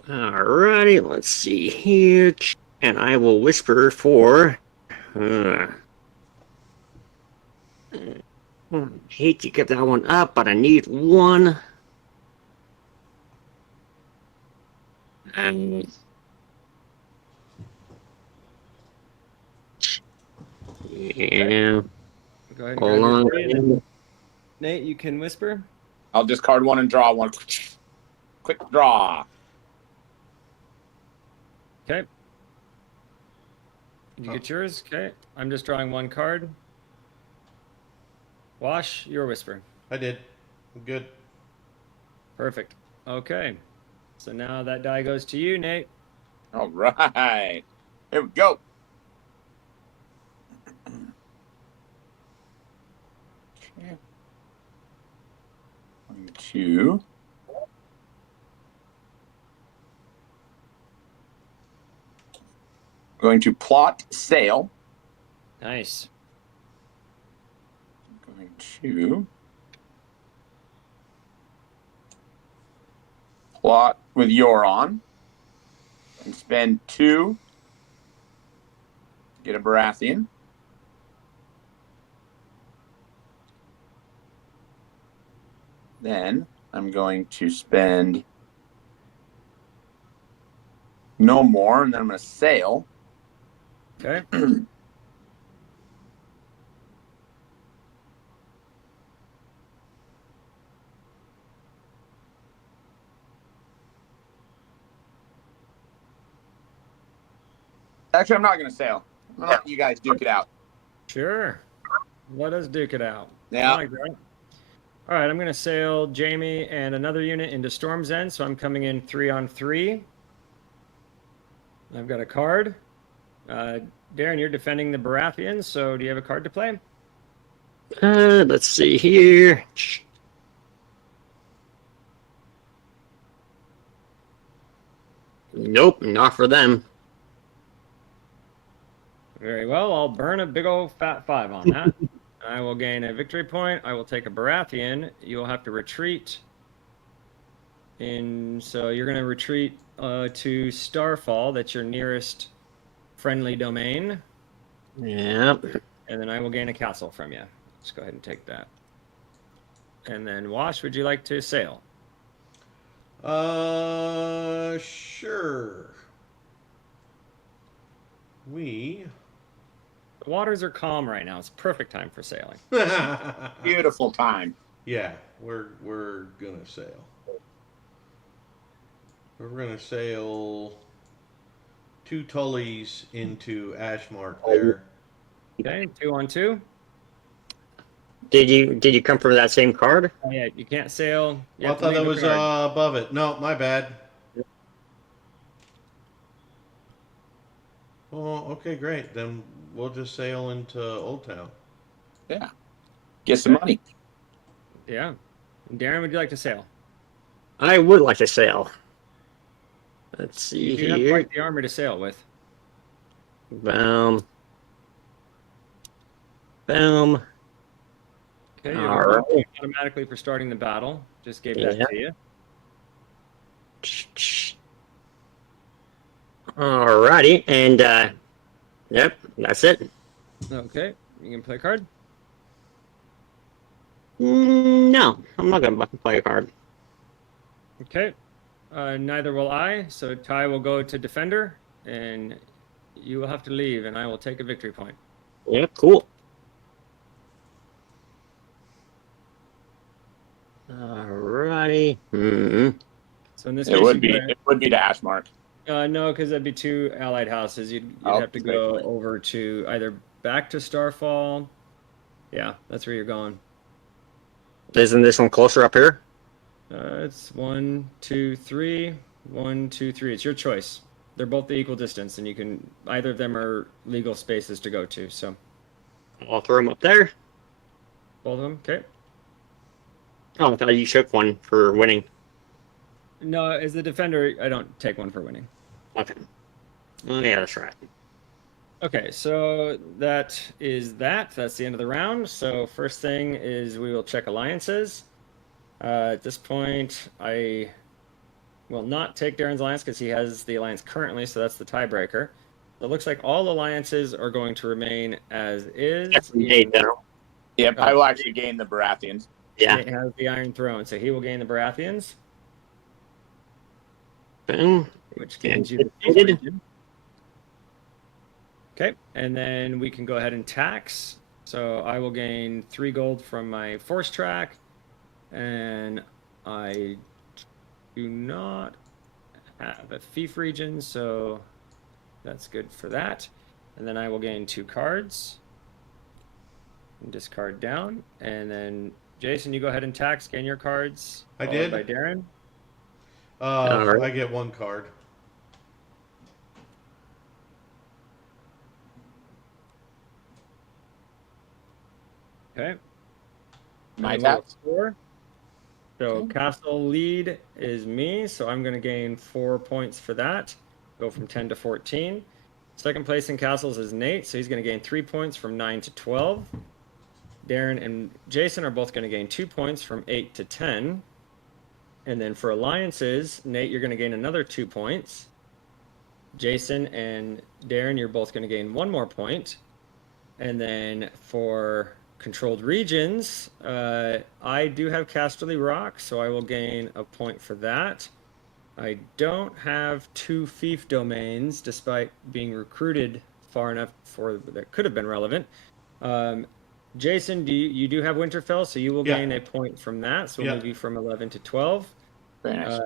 Alrighty, let's see here. And I will whisper for. Hate to give that one up, but I need one. Yeah. Go ahead and Hold grab your on. three, and then, Nate, you can Whisper. I'll discard one and draw one. Quick draw. Okay. Did you get yours? Okay. I'm just drawing 1 card. Wash, your Whisper. I did. I'm good. Perfect. Okay. So now that die goes to you, Nate. All right. Here we go. Okay. Going to plot sail. Nice. Going to plot with Euron and spend 2 to get a Baratheon. Then I'm going to spend no more, and then I'm going to sail. Okay. Actually, I'm not going to sail. I'm going to let you guys duke it out. Sure. Let us duke it out. Yeah. I like that. All right, I'm going to sail Jamie and another unit into Storm's End, so I'm coming in 3-on-3. I've got a card. Darren, you're defending the Baratheons, so do you have a card to play? Let's see here. Nope, not for them. Very well. I'll burn a big old fat 5 on that. I will gain a victory point. I will take a Baratheon. You'll have to retreat. So you're going to retreat to Starfall. That's your nearest friendly domain. Yep. And then I will gain a castle from you. Let's go ahead and take that. And then Wash, would you like to sail? Sure. The waters are calm right now. It's perfect time for sailing. Beautiful time. Yeah, we're gonna sail. We're gonna sail 2 Tullys into Ashmark there. Okay, 2-on-2. Did you come from that same card? Oh, yeah, you can't sail. I thought that was above it. No, my bad. Oh, okay, great. Then we'll just sail into Old Town. Yeah. Get some money. Yeah. Darren, would you like to sail? I would like to sail. Let's see You have here. quite the armor to sail with. Boom. Boom. Okay, you All have right. automatically for starting the battle. Just gave that to you. Alrighty, and yep, that's it. Okay, you can play a card. No, I'm not gonna play a card. Okay, neither will I. So Ty will go to defender, and you will have to leave, and I will take a victory point. Yeah, cool. Alrighty. So in this It case, would be to Ashmark. No, because that'd be 2 allied houses. You'd have to go over to either back to Starfall. Yeah, that's where you're going. Isn't this one closer up here? It's 1, 2, 3. 1, 2, 3. It's your choice. They're both the equal distance, and you can either of them are legal spaces to go to. So I'll throw them up there. both of them. Okay. Oh, I thought you shook one for winning. No, as the defender, I don't take one for winning. Okay. Oh, yeah, that's right. Okay, so that is that. That's the end of the round. So first thing is we will check alliances. At this point, I will not take Darren's alliance because he has the alliance currently, so that's the tiebreaker. It looks like all alliances are going to remain as is. Yep, I will actually gain the Baratheons. Yeah. It has the Iron Throne, so he will gain the Baratheons. Boom. Which gains you the East region. Okay, and then we can go ahead and tax. So I will gain 3 gold from my force track, and I do not have a fief region, so that's good for that. And then I will gain 2 cards and discard down, and then Jason, you go ahead and tax, gain your cards. I did. By Darren. Right. I get 1 card. Okay. My I will tax. score. So Okay. castle lead is me, so I'm going to gain 4 points for that. Go from 10 to 14. Second place in castles is Nate, so he's going to gain 3 points from 9 to 12. Darren and Jason are both going to gain 2 points from 8 to 10. And then for alliances, Nate, you're going to gain another 2 points. Jason and Darren, you're both going to gain 1 more point. And then for controlled regions, I do have Casterly Rock, so I will gain a point for that. I don't have 2 fief domains, despite being recruited far enough for that could have been relevant. Jason, you do have Winterfell, so you will Yeah. gain a point from that. So we'll Yeah. move you from 11 to 12. Very nice.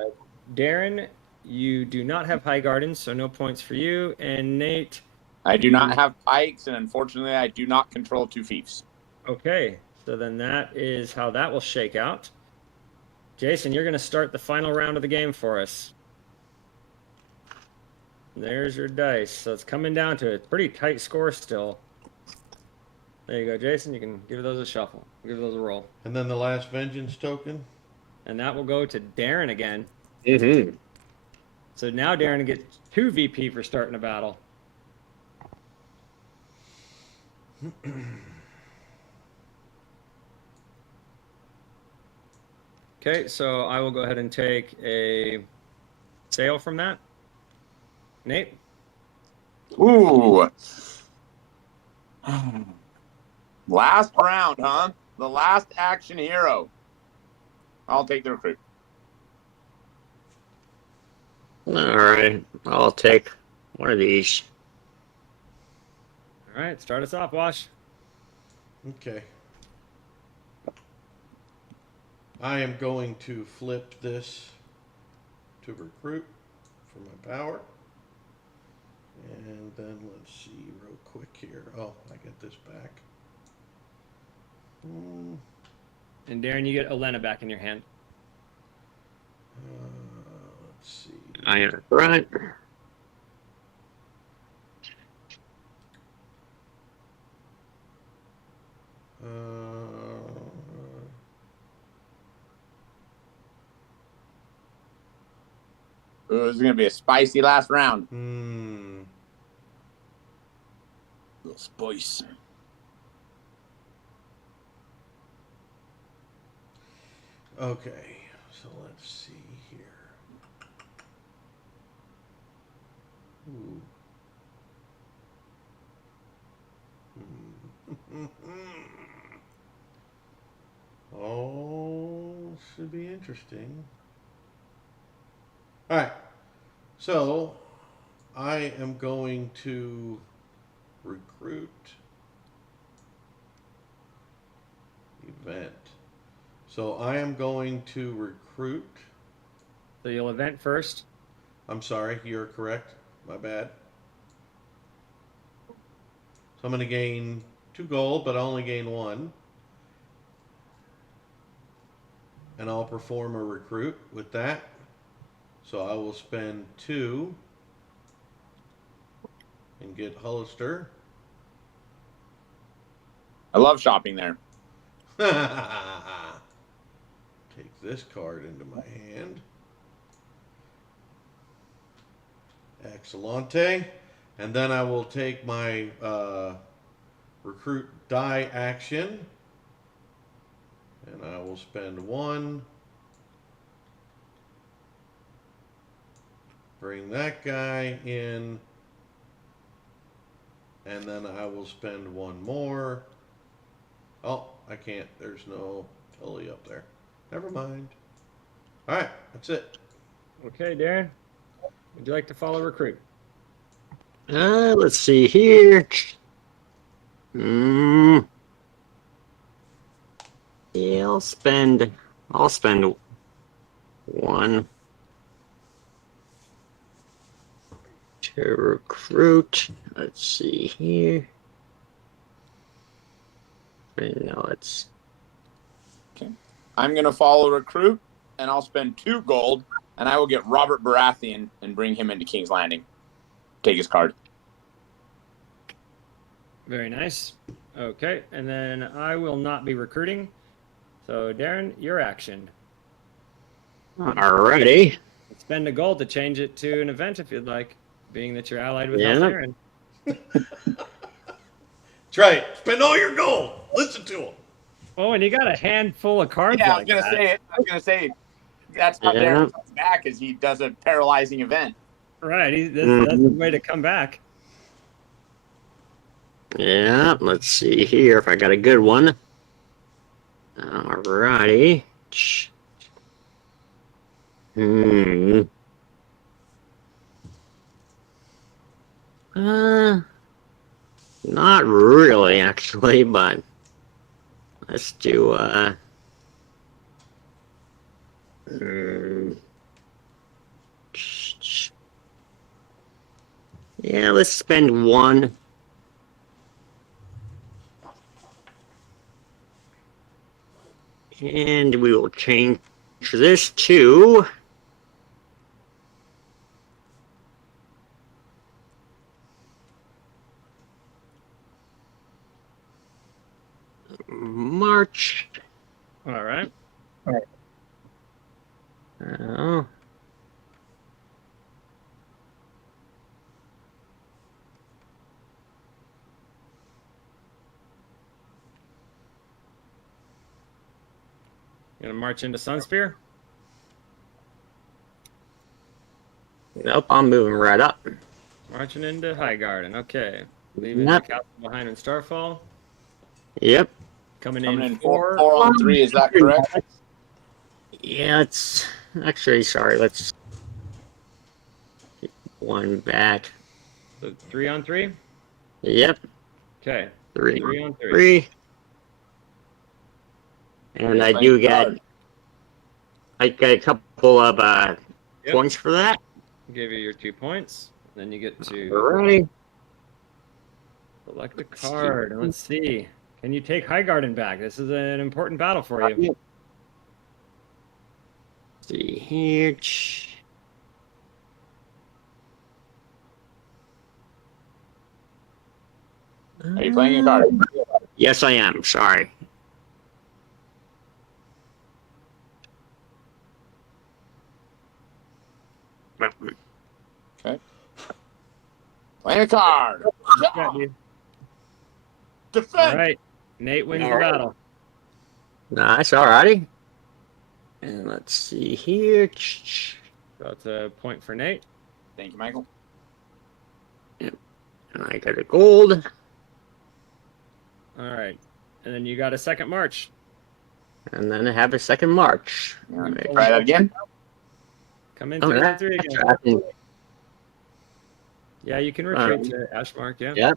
Darren, you do not have High Gardens, so no points for you. And Nate, I do not have pikes, and unfortunately, I do not control 2 fiefs. okay, so then that is how that will shake out. Jason, you're going to start the final round of the game for us. There's your dice. So it's coming down to a pretty tight score still. There you go, Jason. You can give those a shuffle. Give those a roll. And then the last vengeance token. And that will go to Darren again. Mm-hmm. So now Darren gets 2 VP for starting a battle. Okay, so I will go ahead and take a sale from that. Nate? Ooh. Last round, huh? The last action hero. I'll take the recruit. All right, I'll take one of these. All right, start us off, Wash. Okay. I am going to flip this to recruit for my power. And then let's see real quick here. Oh, I get this back. And Darren, you get Elena back in your hand. Let's see. Iron front. Ooh, this is going to be a spicy last round. Little spice. Okay, so let's see here. Ooh. Oh, should be interesting. All right, so I am going to recruit event. So I am going to recruit. So you'll event first. I'm sorry, you're correct. My bad. So I'm going to gain 2 gold, but I only gain 1. And I'll perform a recruit with that. So I will spend 2 and get Hollister. I love shopping there. Take this card into my hand. Excellente. And then I will take my recruit die action. And I will spend 1. Bring that guy in. And then I will spend 1 more. Oh, I can't. There's no Tully up there. Never mind. All right, that's it. Okay, Darren. Would you like to follow recruit? Let's see here. Yeah, I'll spend 1 to recruit. Let's see here. Right now it's I'm going to follow recruit, and I'll spend 2 gold, and I will get Robert Baratheon and bring him into King's Landing. Take his card. Very nice. Okay, and then I will not be recruiting. So, Darren, your action. Alrighty. Spend a gold to change it to an event if you'd like, being that you're allied with Yeah. Darren. That's right. Spend all your gold. Listen to him. Oh, and you got a handful of cards Yeah, like that. I was gonna say that's how Yeah. Darren comes back, is he does a paralyzing event. Right, that's the way to come back. Yeah, let's see here if I got a good one. Alrighty. Hmm. Not really, actually, but let's do, yeah, let's spend one. And we will change this to March. All right. Oh. Gonna march into Sunspear. Nope, I'm moving right up. Marching into Highgarden. Okay. Leaving Yep. the castle behind in Starfall. Yep. Coming Coming in in four on 3, is that correct? Yeah, it's actually sorry. Let's keep one back. So 3 on 3. Yep, Okay. 3 3 on 3. 3. And I do get a couple of Yep. points for that. Give you your 2 points. Then you get to Alright. select a card. Let's see. Can you take Highgarden back? This is an important battle for you. See here. Are you playing a card? Yes, I am. Sorry. Playing a card. Got you. Defend. All right. Nate wins the All right. battle. Nice. Alrighty. And let's see here. So that's a point for Nate. Thank you, Michael. And I got a gold. All right. And then you got a second march. And then I have a second march. All right, try that again. Come in Oh, 3 on that's 3 again. tracking. Yeah, you can retreat to Ashmark. Yeah. Yeah.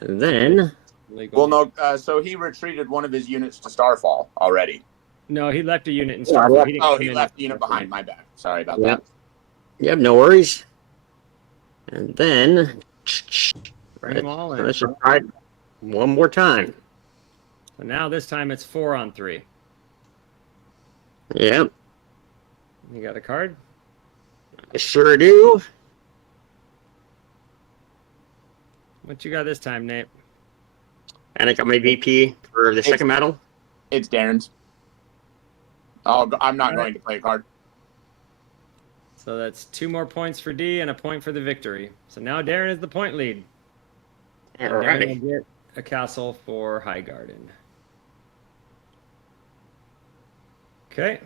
And then Legal. Well, no. So he retreated one of his units to Starfall already. No, he left a unit in Yeah, Starfall. yeah. He didn't Oh, come he in left with- the unit behind. My bad. Sorry about Yep. that. Yep, no worries. And then Bring them all in. let's just try it one more time. So now this time it's 4 on 3. Yep, You got a card? I sure do. What you got this time, Nate? And I got my VP for the second battle. It's Darren's. Oh, I'm not All right. going to play a card. So that's 2 more points for D and a point for the victory. So now Darren is the point lead. And Darren Alrighty. will get a castle for Highgarden. Okay.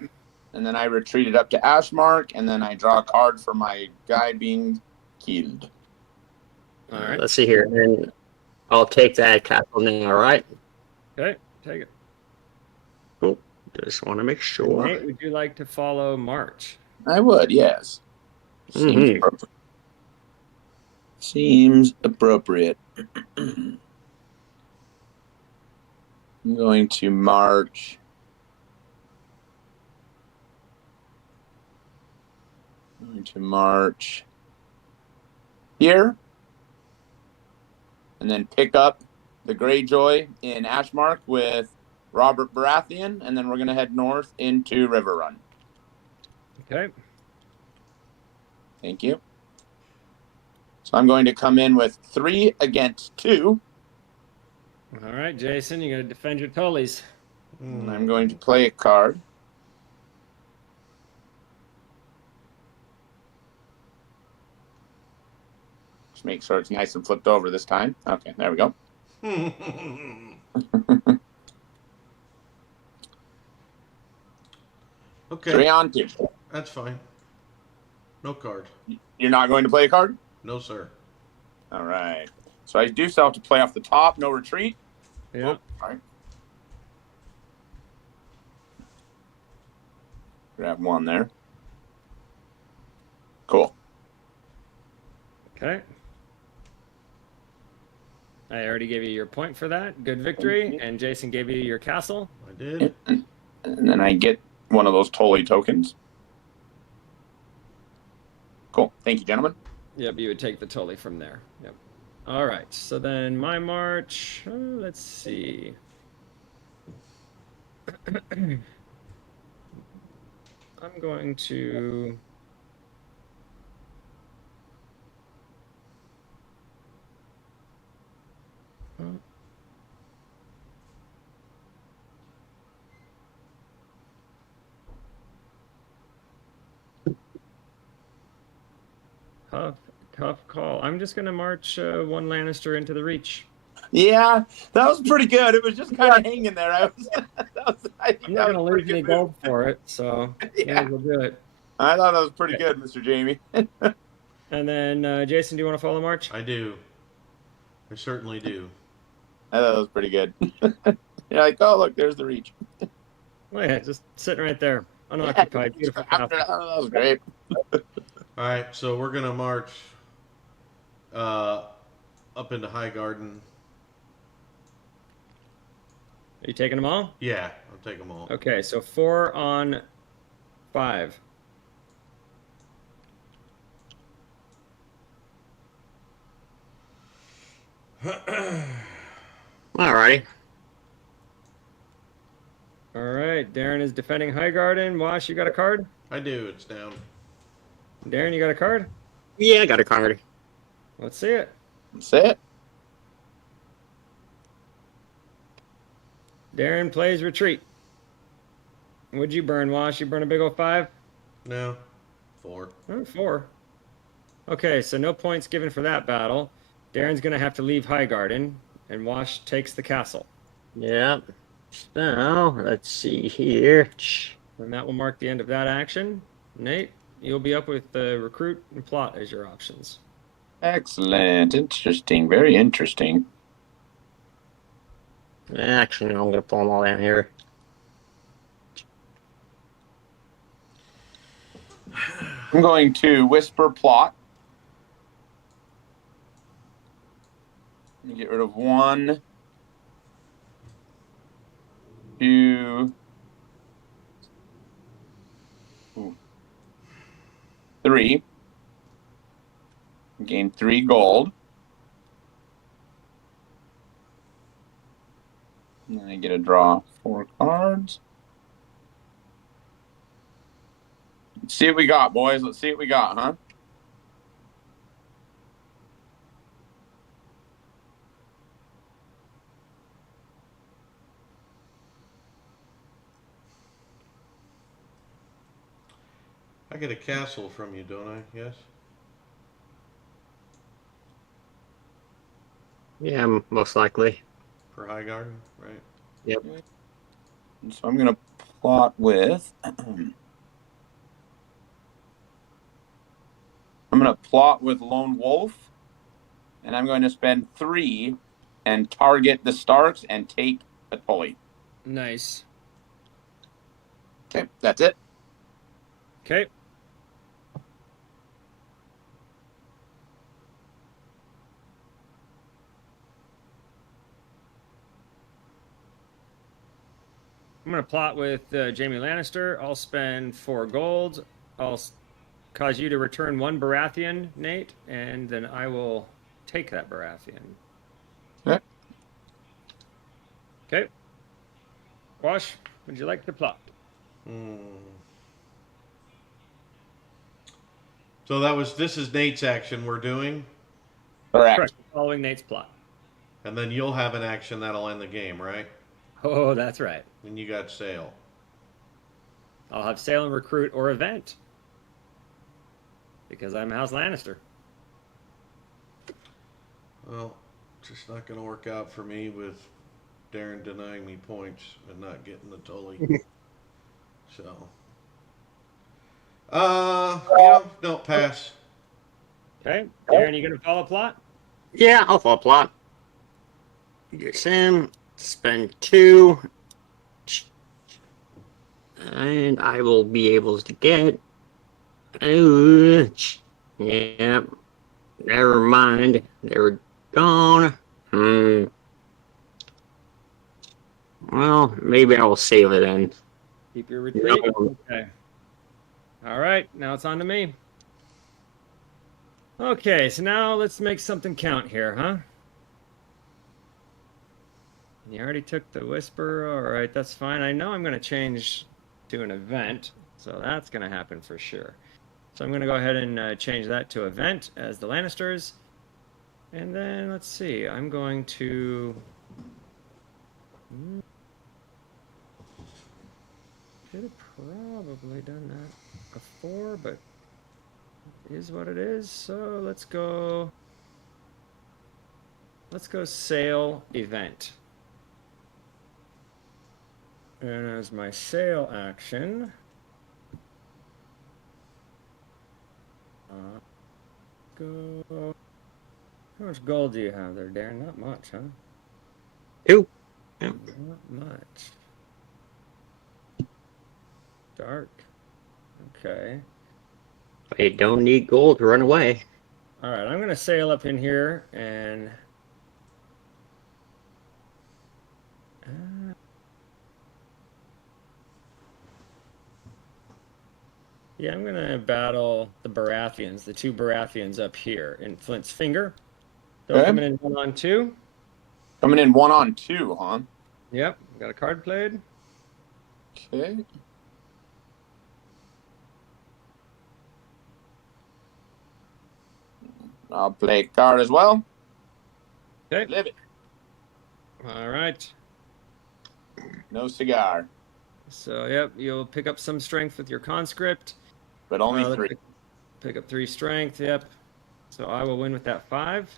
And then I retreated up to Ashmark, and then I draw a card for my guy being killed. All right. Let's see here. And then I'll take that castle now, alright? Okay. Take it. Cool. Just want to make sure. Nate, would you like to follow March? I would, yes. Seems Mhm. appropriate. Seems appropriate. I'm going to march. Here. And then pick up the Greyjoy in Ashmark with Robert Baratheon, and then we're going to head north into River Run. Okay. Thank you. So I'm going to come in with 3 against 2. All right, Jason, you're going to defend your Tullys. And I'm going to play a card. Just make sure it's nice and flipped over this time. Okay, there we go. Okay. 3 on 2. That's fine. No card. You're not going to play a card? No, sir. All right. So I do still have to play off the top. No retreat. Yeah. Oh, all right. Grab one there. Cool. Okay. I already gave you your point for that. Good victory. And Jason gave you your castle. I did. And then I get one of those Tolly tokens. Cool. Thank you, gentlemen. Yep, you would take the Tully from there. Yep. All right. So then my march. Let's see. I'm going to. Tough call. I'm just gonna march one Lannister into the Reach. Yeah, that was pretty good. It was just kind of hanging there. I'm not gonna lose any gold for it, so yeah, we'll do it. I thought that was pretty good, Mr. Jamie. And then Jason, do you want to follow march? I do. I certainly do. I thought that was pretty good. You're like, oh look, there's the Reach. Oh yeah, just sitting right there, unoccupied, beautiful That was great. All right, so we're gonna march up into High Garden. Are you taking them all? Yeah, I'll take them all. Okay, so 4 on 5. Alrighty. All right, Darren is defending High Garden. Wash, you got a card? I do. It's down. Darren, you got a card? Yeah, I got a card. Let's see it. That's it. Darren plays retreat. What'd you burn, Wash? You burn a big old 5? No. 4. Oh, 4. Okay, so no points given for that battle. Darren's going to have to leave High Garden, and Wash takes the castle. Yeah. So, let's see here. And that will mark the end of that action. Nate, you'll be up with recruit and plot as your options. Excellent. Interesting. Very interesting. Actually, no, I'm going to pull them all down here. I'm going to whisper plot. Let me get rid of 1, 2, 3. Gain 3 gold. And then I get to draw 4 cards. Let's see what we got, boys. Let's see what we got, huh? I get a castle from you, don't I? Yes? Yeah, most likely. For High Garden, right? Yep. And so I'm going to plot with... I'm going to plot with Lone Wolf, and I'm going to spend 3 and target the Starks and take a Tully. Nice. Okay, that's it. Okay. I'm going to plot with Jamie Lannister. I'll spend 4 gold. I'll cause you to return 1 Baratheon, Nate, and then I will take that Baratheon. Okay. Okay. Wash, would you like to plot? So this is Nate's action we're doing, Correct. Following Nate's plot. and then you'll have an action that'll end the game, right? Oh, that's right. And you got sail. I'll have sail and recruit or event. Because I'm House Lannister. Well, it's just not going to work out for me with Darren denying me points and not getting the Tully. So, no, pass. Okay. Darren, you gonna follow plot? Yeah, I'll follow plot. Use him. Spend 2. And I will be able to get. Yeah. Never mind. They were gone. Well, maybe I will save it then. Keep your retreat. No. Okay. All right. Now it's on to me. Okay, so now let's make something count here, huh? You already took the whisper. All right, that's fine. I know I'm going to change to an event, so that's going to happen for sure. So I'm going to go ahead and change that to event as the Lannisters. And then let's see. I'm going to... Should have probably done that before, but it is what it is. So let's go sail event. And as my sail action, go. How much gold do you have there, Darren? Not much, huh? 2. Yeah. Not much. Dark. Okay. I don't need gold to run away. All right, I'm going to sail up in here and... yeah, I'm going to battle the Baratheons, the 2 Baratheons up here in Flint's Finger. So Okay. coming in 1-on-2. Coming in 1-on-2, huh? Yep, got a card played. Okay. I'll play a card as well. Okay. Live it. All right. No cigar, So, yep, you'll pick up some strength with your conscript. but only Let's 3. Pick up 3 strength, yep. So I will win with that 5.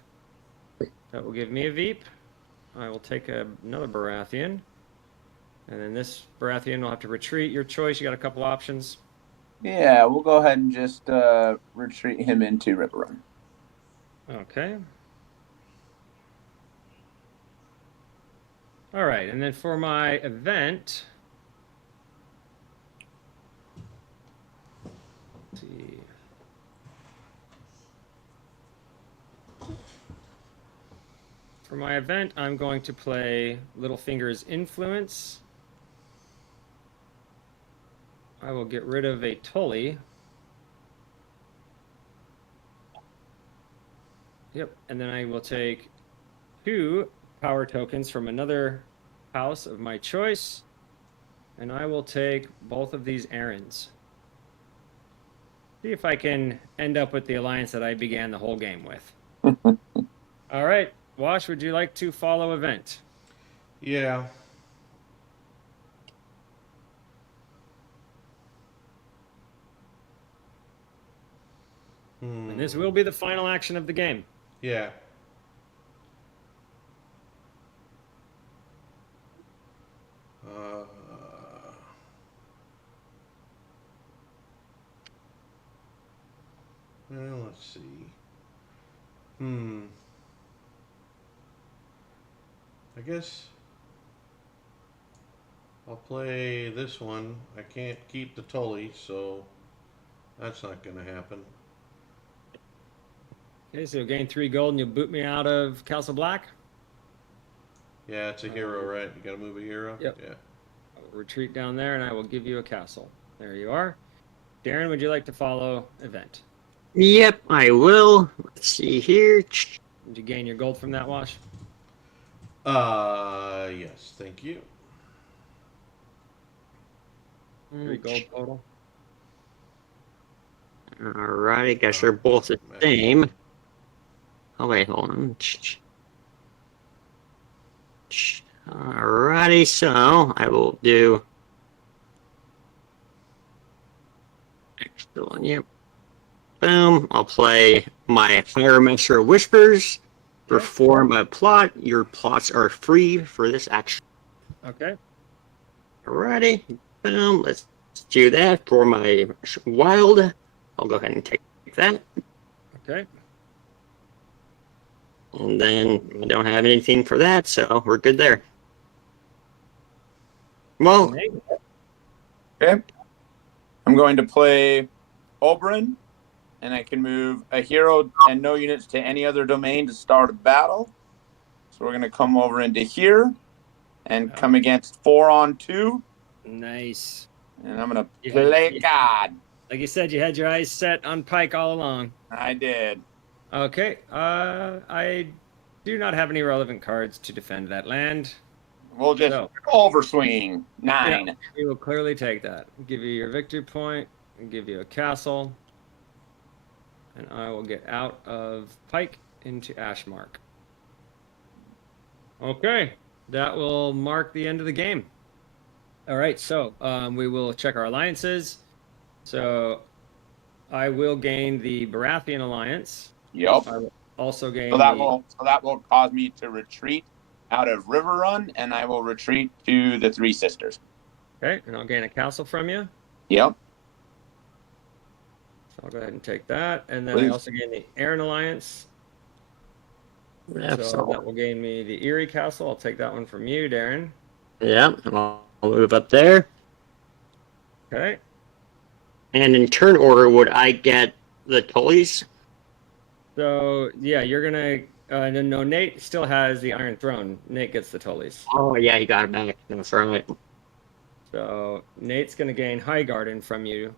That will give me a Veep. I will take another Baratheon. And then this Baratheon will have to retreat. Your choice, you got a couple options. Yeah, we'll go ahead and just retreat him into River Run. Okay. All right, and then for my event, let's see. For my event, I'm going to play Littlefinger's Influence. I will get rid of a Tully. Yep, and then I will take 2 power tokens from another house of my choice, and I will take both of these errands. See if I can end up with the alliance that I began the whole game with. All right, Wash, would you like to follow event? Yeah. And this will be the final action of the game. Yeah. Well, let's see. I guess I'll play this one. I can't keep the Tully, so that's not going to happen. Okay, so you'll gain 3 gold and you'll boot me out of Castle Black. Yeah, it's a hero, right? You got to move a hero? Yep. Yeah. I will retreat down there and I will give you a castle. There you are. Darren, would you like to follow event? Yep, I will. Let's see here. Did you gain your gold from that, Wash? Yes, thank you. 3 gold total. Alright, I guess they're both the same. Oh, wait, hold on. Alright. Alrighty, so I will do. Extra one, yep. Boom. I'll play my Fire Master Whispers. Perform a plot. Your plots are free for this action. Okay. Alrighty. Boom. Let's do that for my wild. I'll go ahead and take that. Okay. And then I don't have anything for that, so we're good there. Well, Nate? Okay. I'm going to play Oberyn, and I can move a hero and no units to any other domain to start a battle. So we're going to come over into here and come against 4-on-2. Nice. And I'm going to play God. Like you said, you had your eyes set on Pike all along. I did. Okay. I do not have any relevant cards to defend that land. We'll just overswing 9. Yeah, we will clearly take that. Give you your victory point and give you a castle. And I will get out of Pike into Ashmark. Okay. That will mark the end of the game. All right. So we will check our alliances. So I will gain the Baratheon alliance. Yep. I will also gain So that will cause me to retreat out of River Run, and I will retreat to the Three Sisters. Okay, and I'll gain a castle from you. Yep. So I'll go ahead and take that. And then Please. I also gain the Aaron Alliance. yeah, So that will gain me the Erie Castle. I'll take that one from you, Darren. yeah, I'll move up there. Okay. And in turn order, would I get the Tullys? So, yeah, you're going to... no, Nate still has the Iron Throne. Nate gets the Tullys. Oh, yeah, he got it back. That's right. So Nate's going to gain Highgarden from you.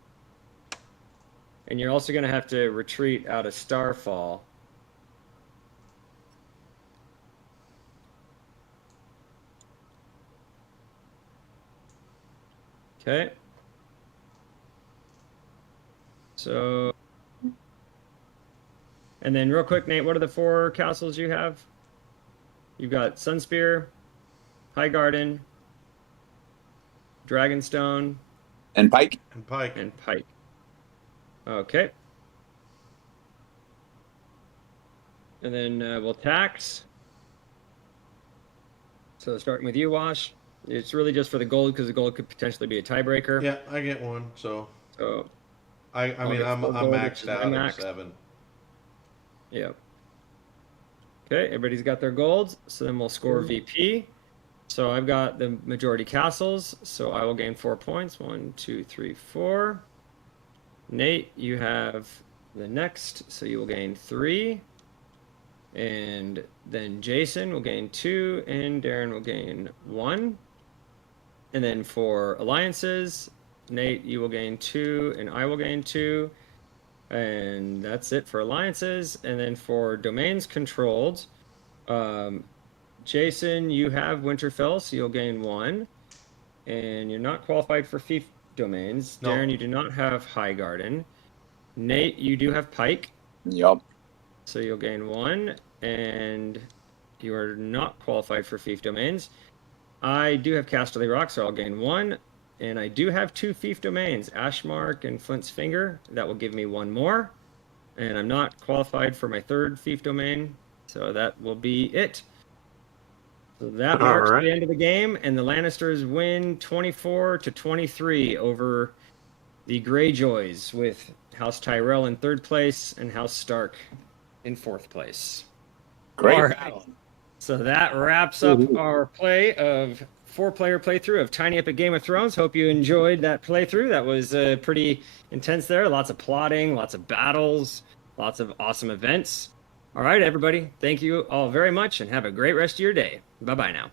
And you're also going to have to retreat out of Starfall. Okay. So... And then real quick, Nate, what are the 4 castles you have? You've got Sunspear, Highgarden, Dragonstone, And Pike. And Pike. and Pike. Okay. And then we'll tax. So starting with you, Wash. It's really just for the gold because the gold could potentially be a tiebreaker. Yeah, I get one. So So, I mean, get I'm 4 gold, which maxed is out my at max. 7. yeah. Okay, everybody's got their golds. So then we'll score VP. So I've got the majority castles. So I will gain 4 points. 1, 2, 3, 4. Nate, you have the next. So you will gain 3. And then Jason will gain 2. And Darren will gain 1. And then for alliances, Nate, you will gain 2. And I will gain 2. And that's it for alliances. And then for domains controlled, Jason, you have Winterfell, so you'll gain 1. And you're not qualified for fief domains. No. Darren, you do not have Highgarden. Nate, you do have Pike, Yep. so you'll gain 1. And you are not qualified for fief domains. I do have Casterly Rock, so I'll gain 1. And I do have 2 fief domains, Ashmark and Flint's Finger. That will give me 1 more. And I'm not qualified for my 3rd fief domain, so that will be it. So that All marks right. the end of the game, and the Lannisters win 24-23 over the Greyjoys, with House Tyrell in 3rd place and House Stark in 4th place. Great. All right. So that wraps up our play of 4-player playthrough of Tiny Epic Game of Thrones. Hope you enjoyed that playthrough. That was pretty intense there. Lots of plotting, lots of battles, lots of awesome events. All right, everybody. Thank you all very much and have a great rest of your day. Bye-bye now.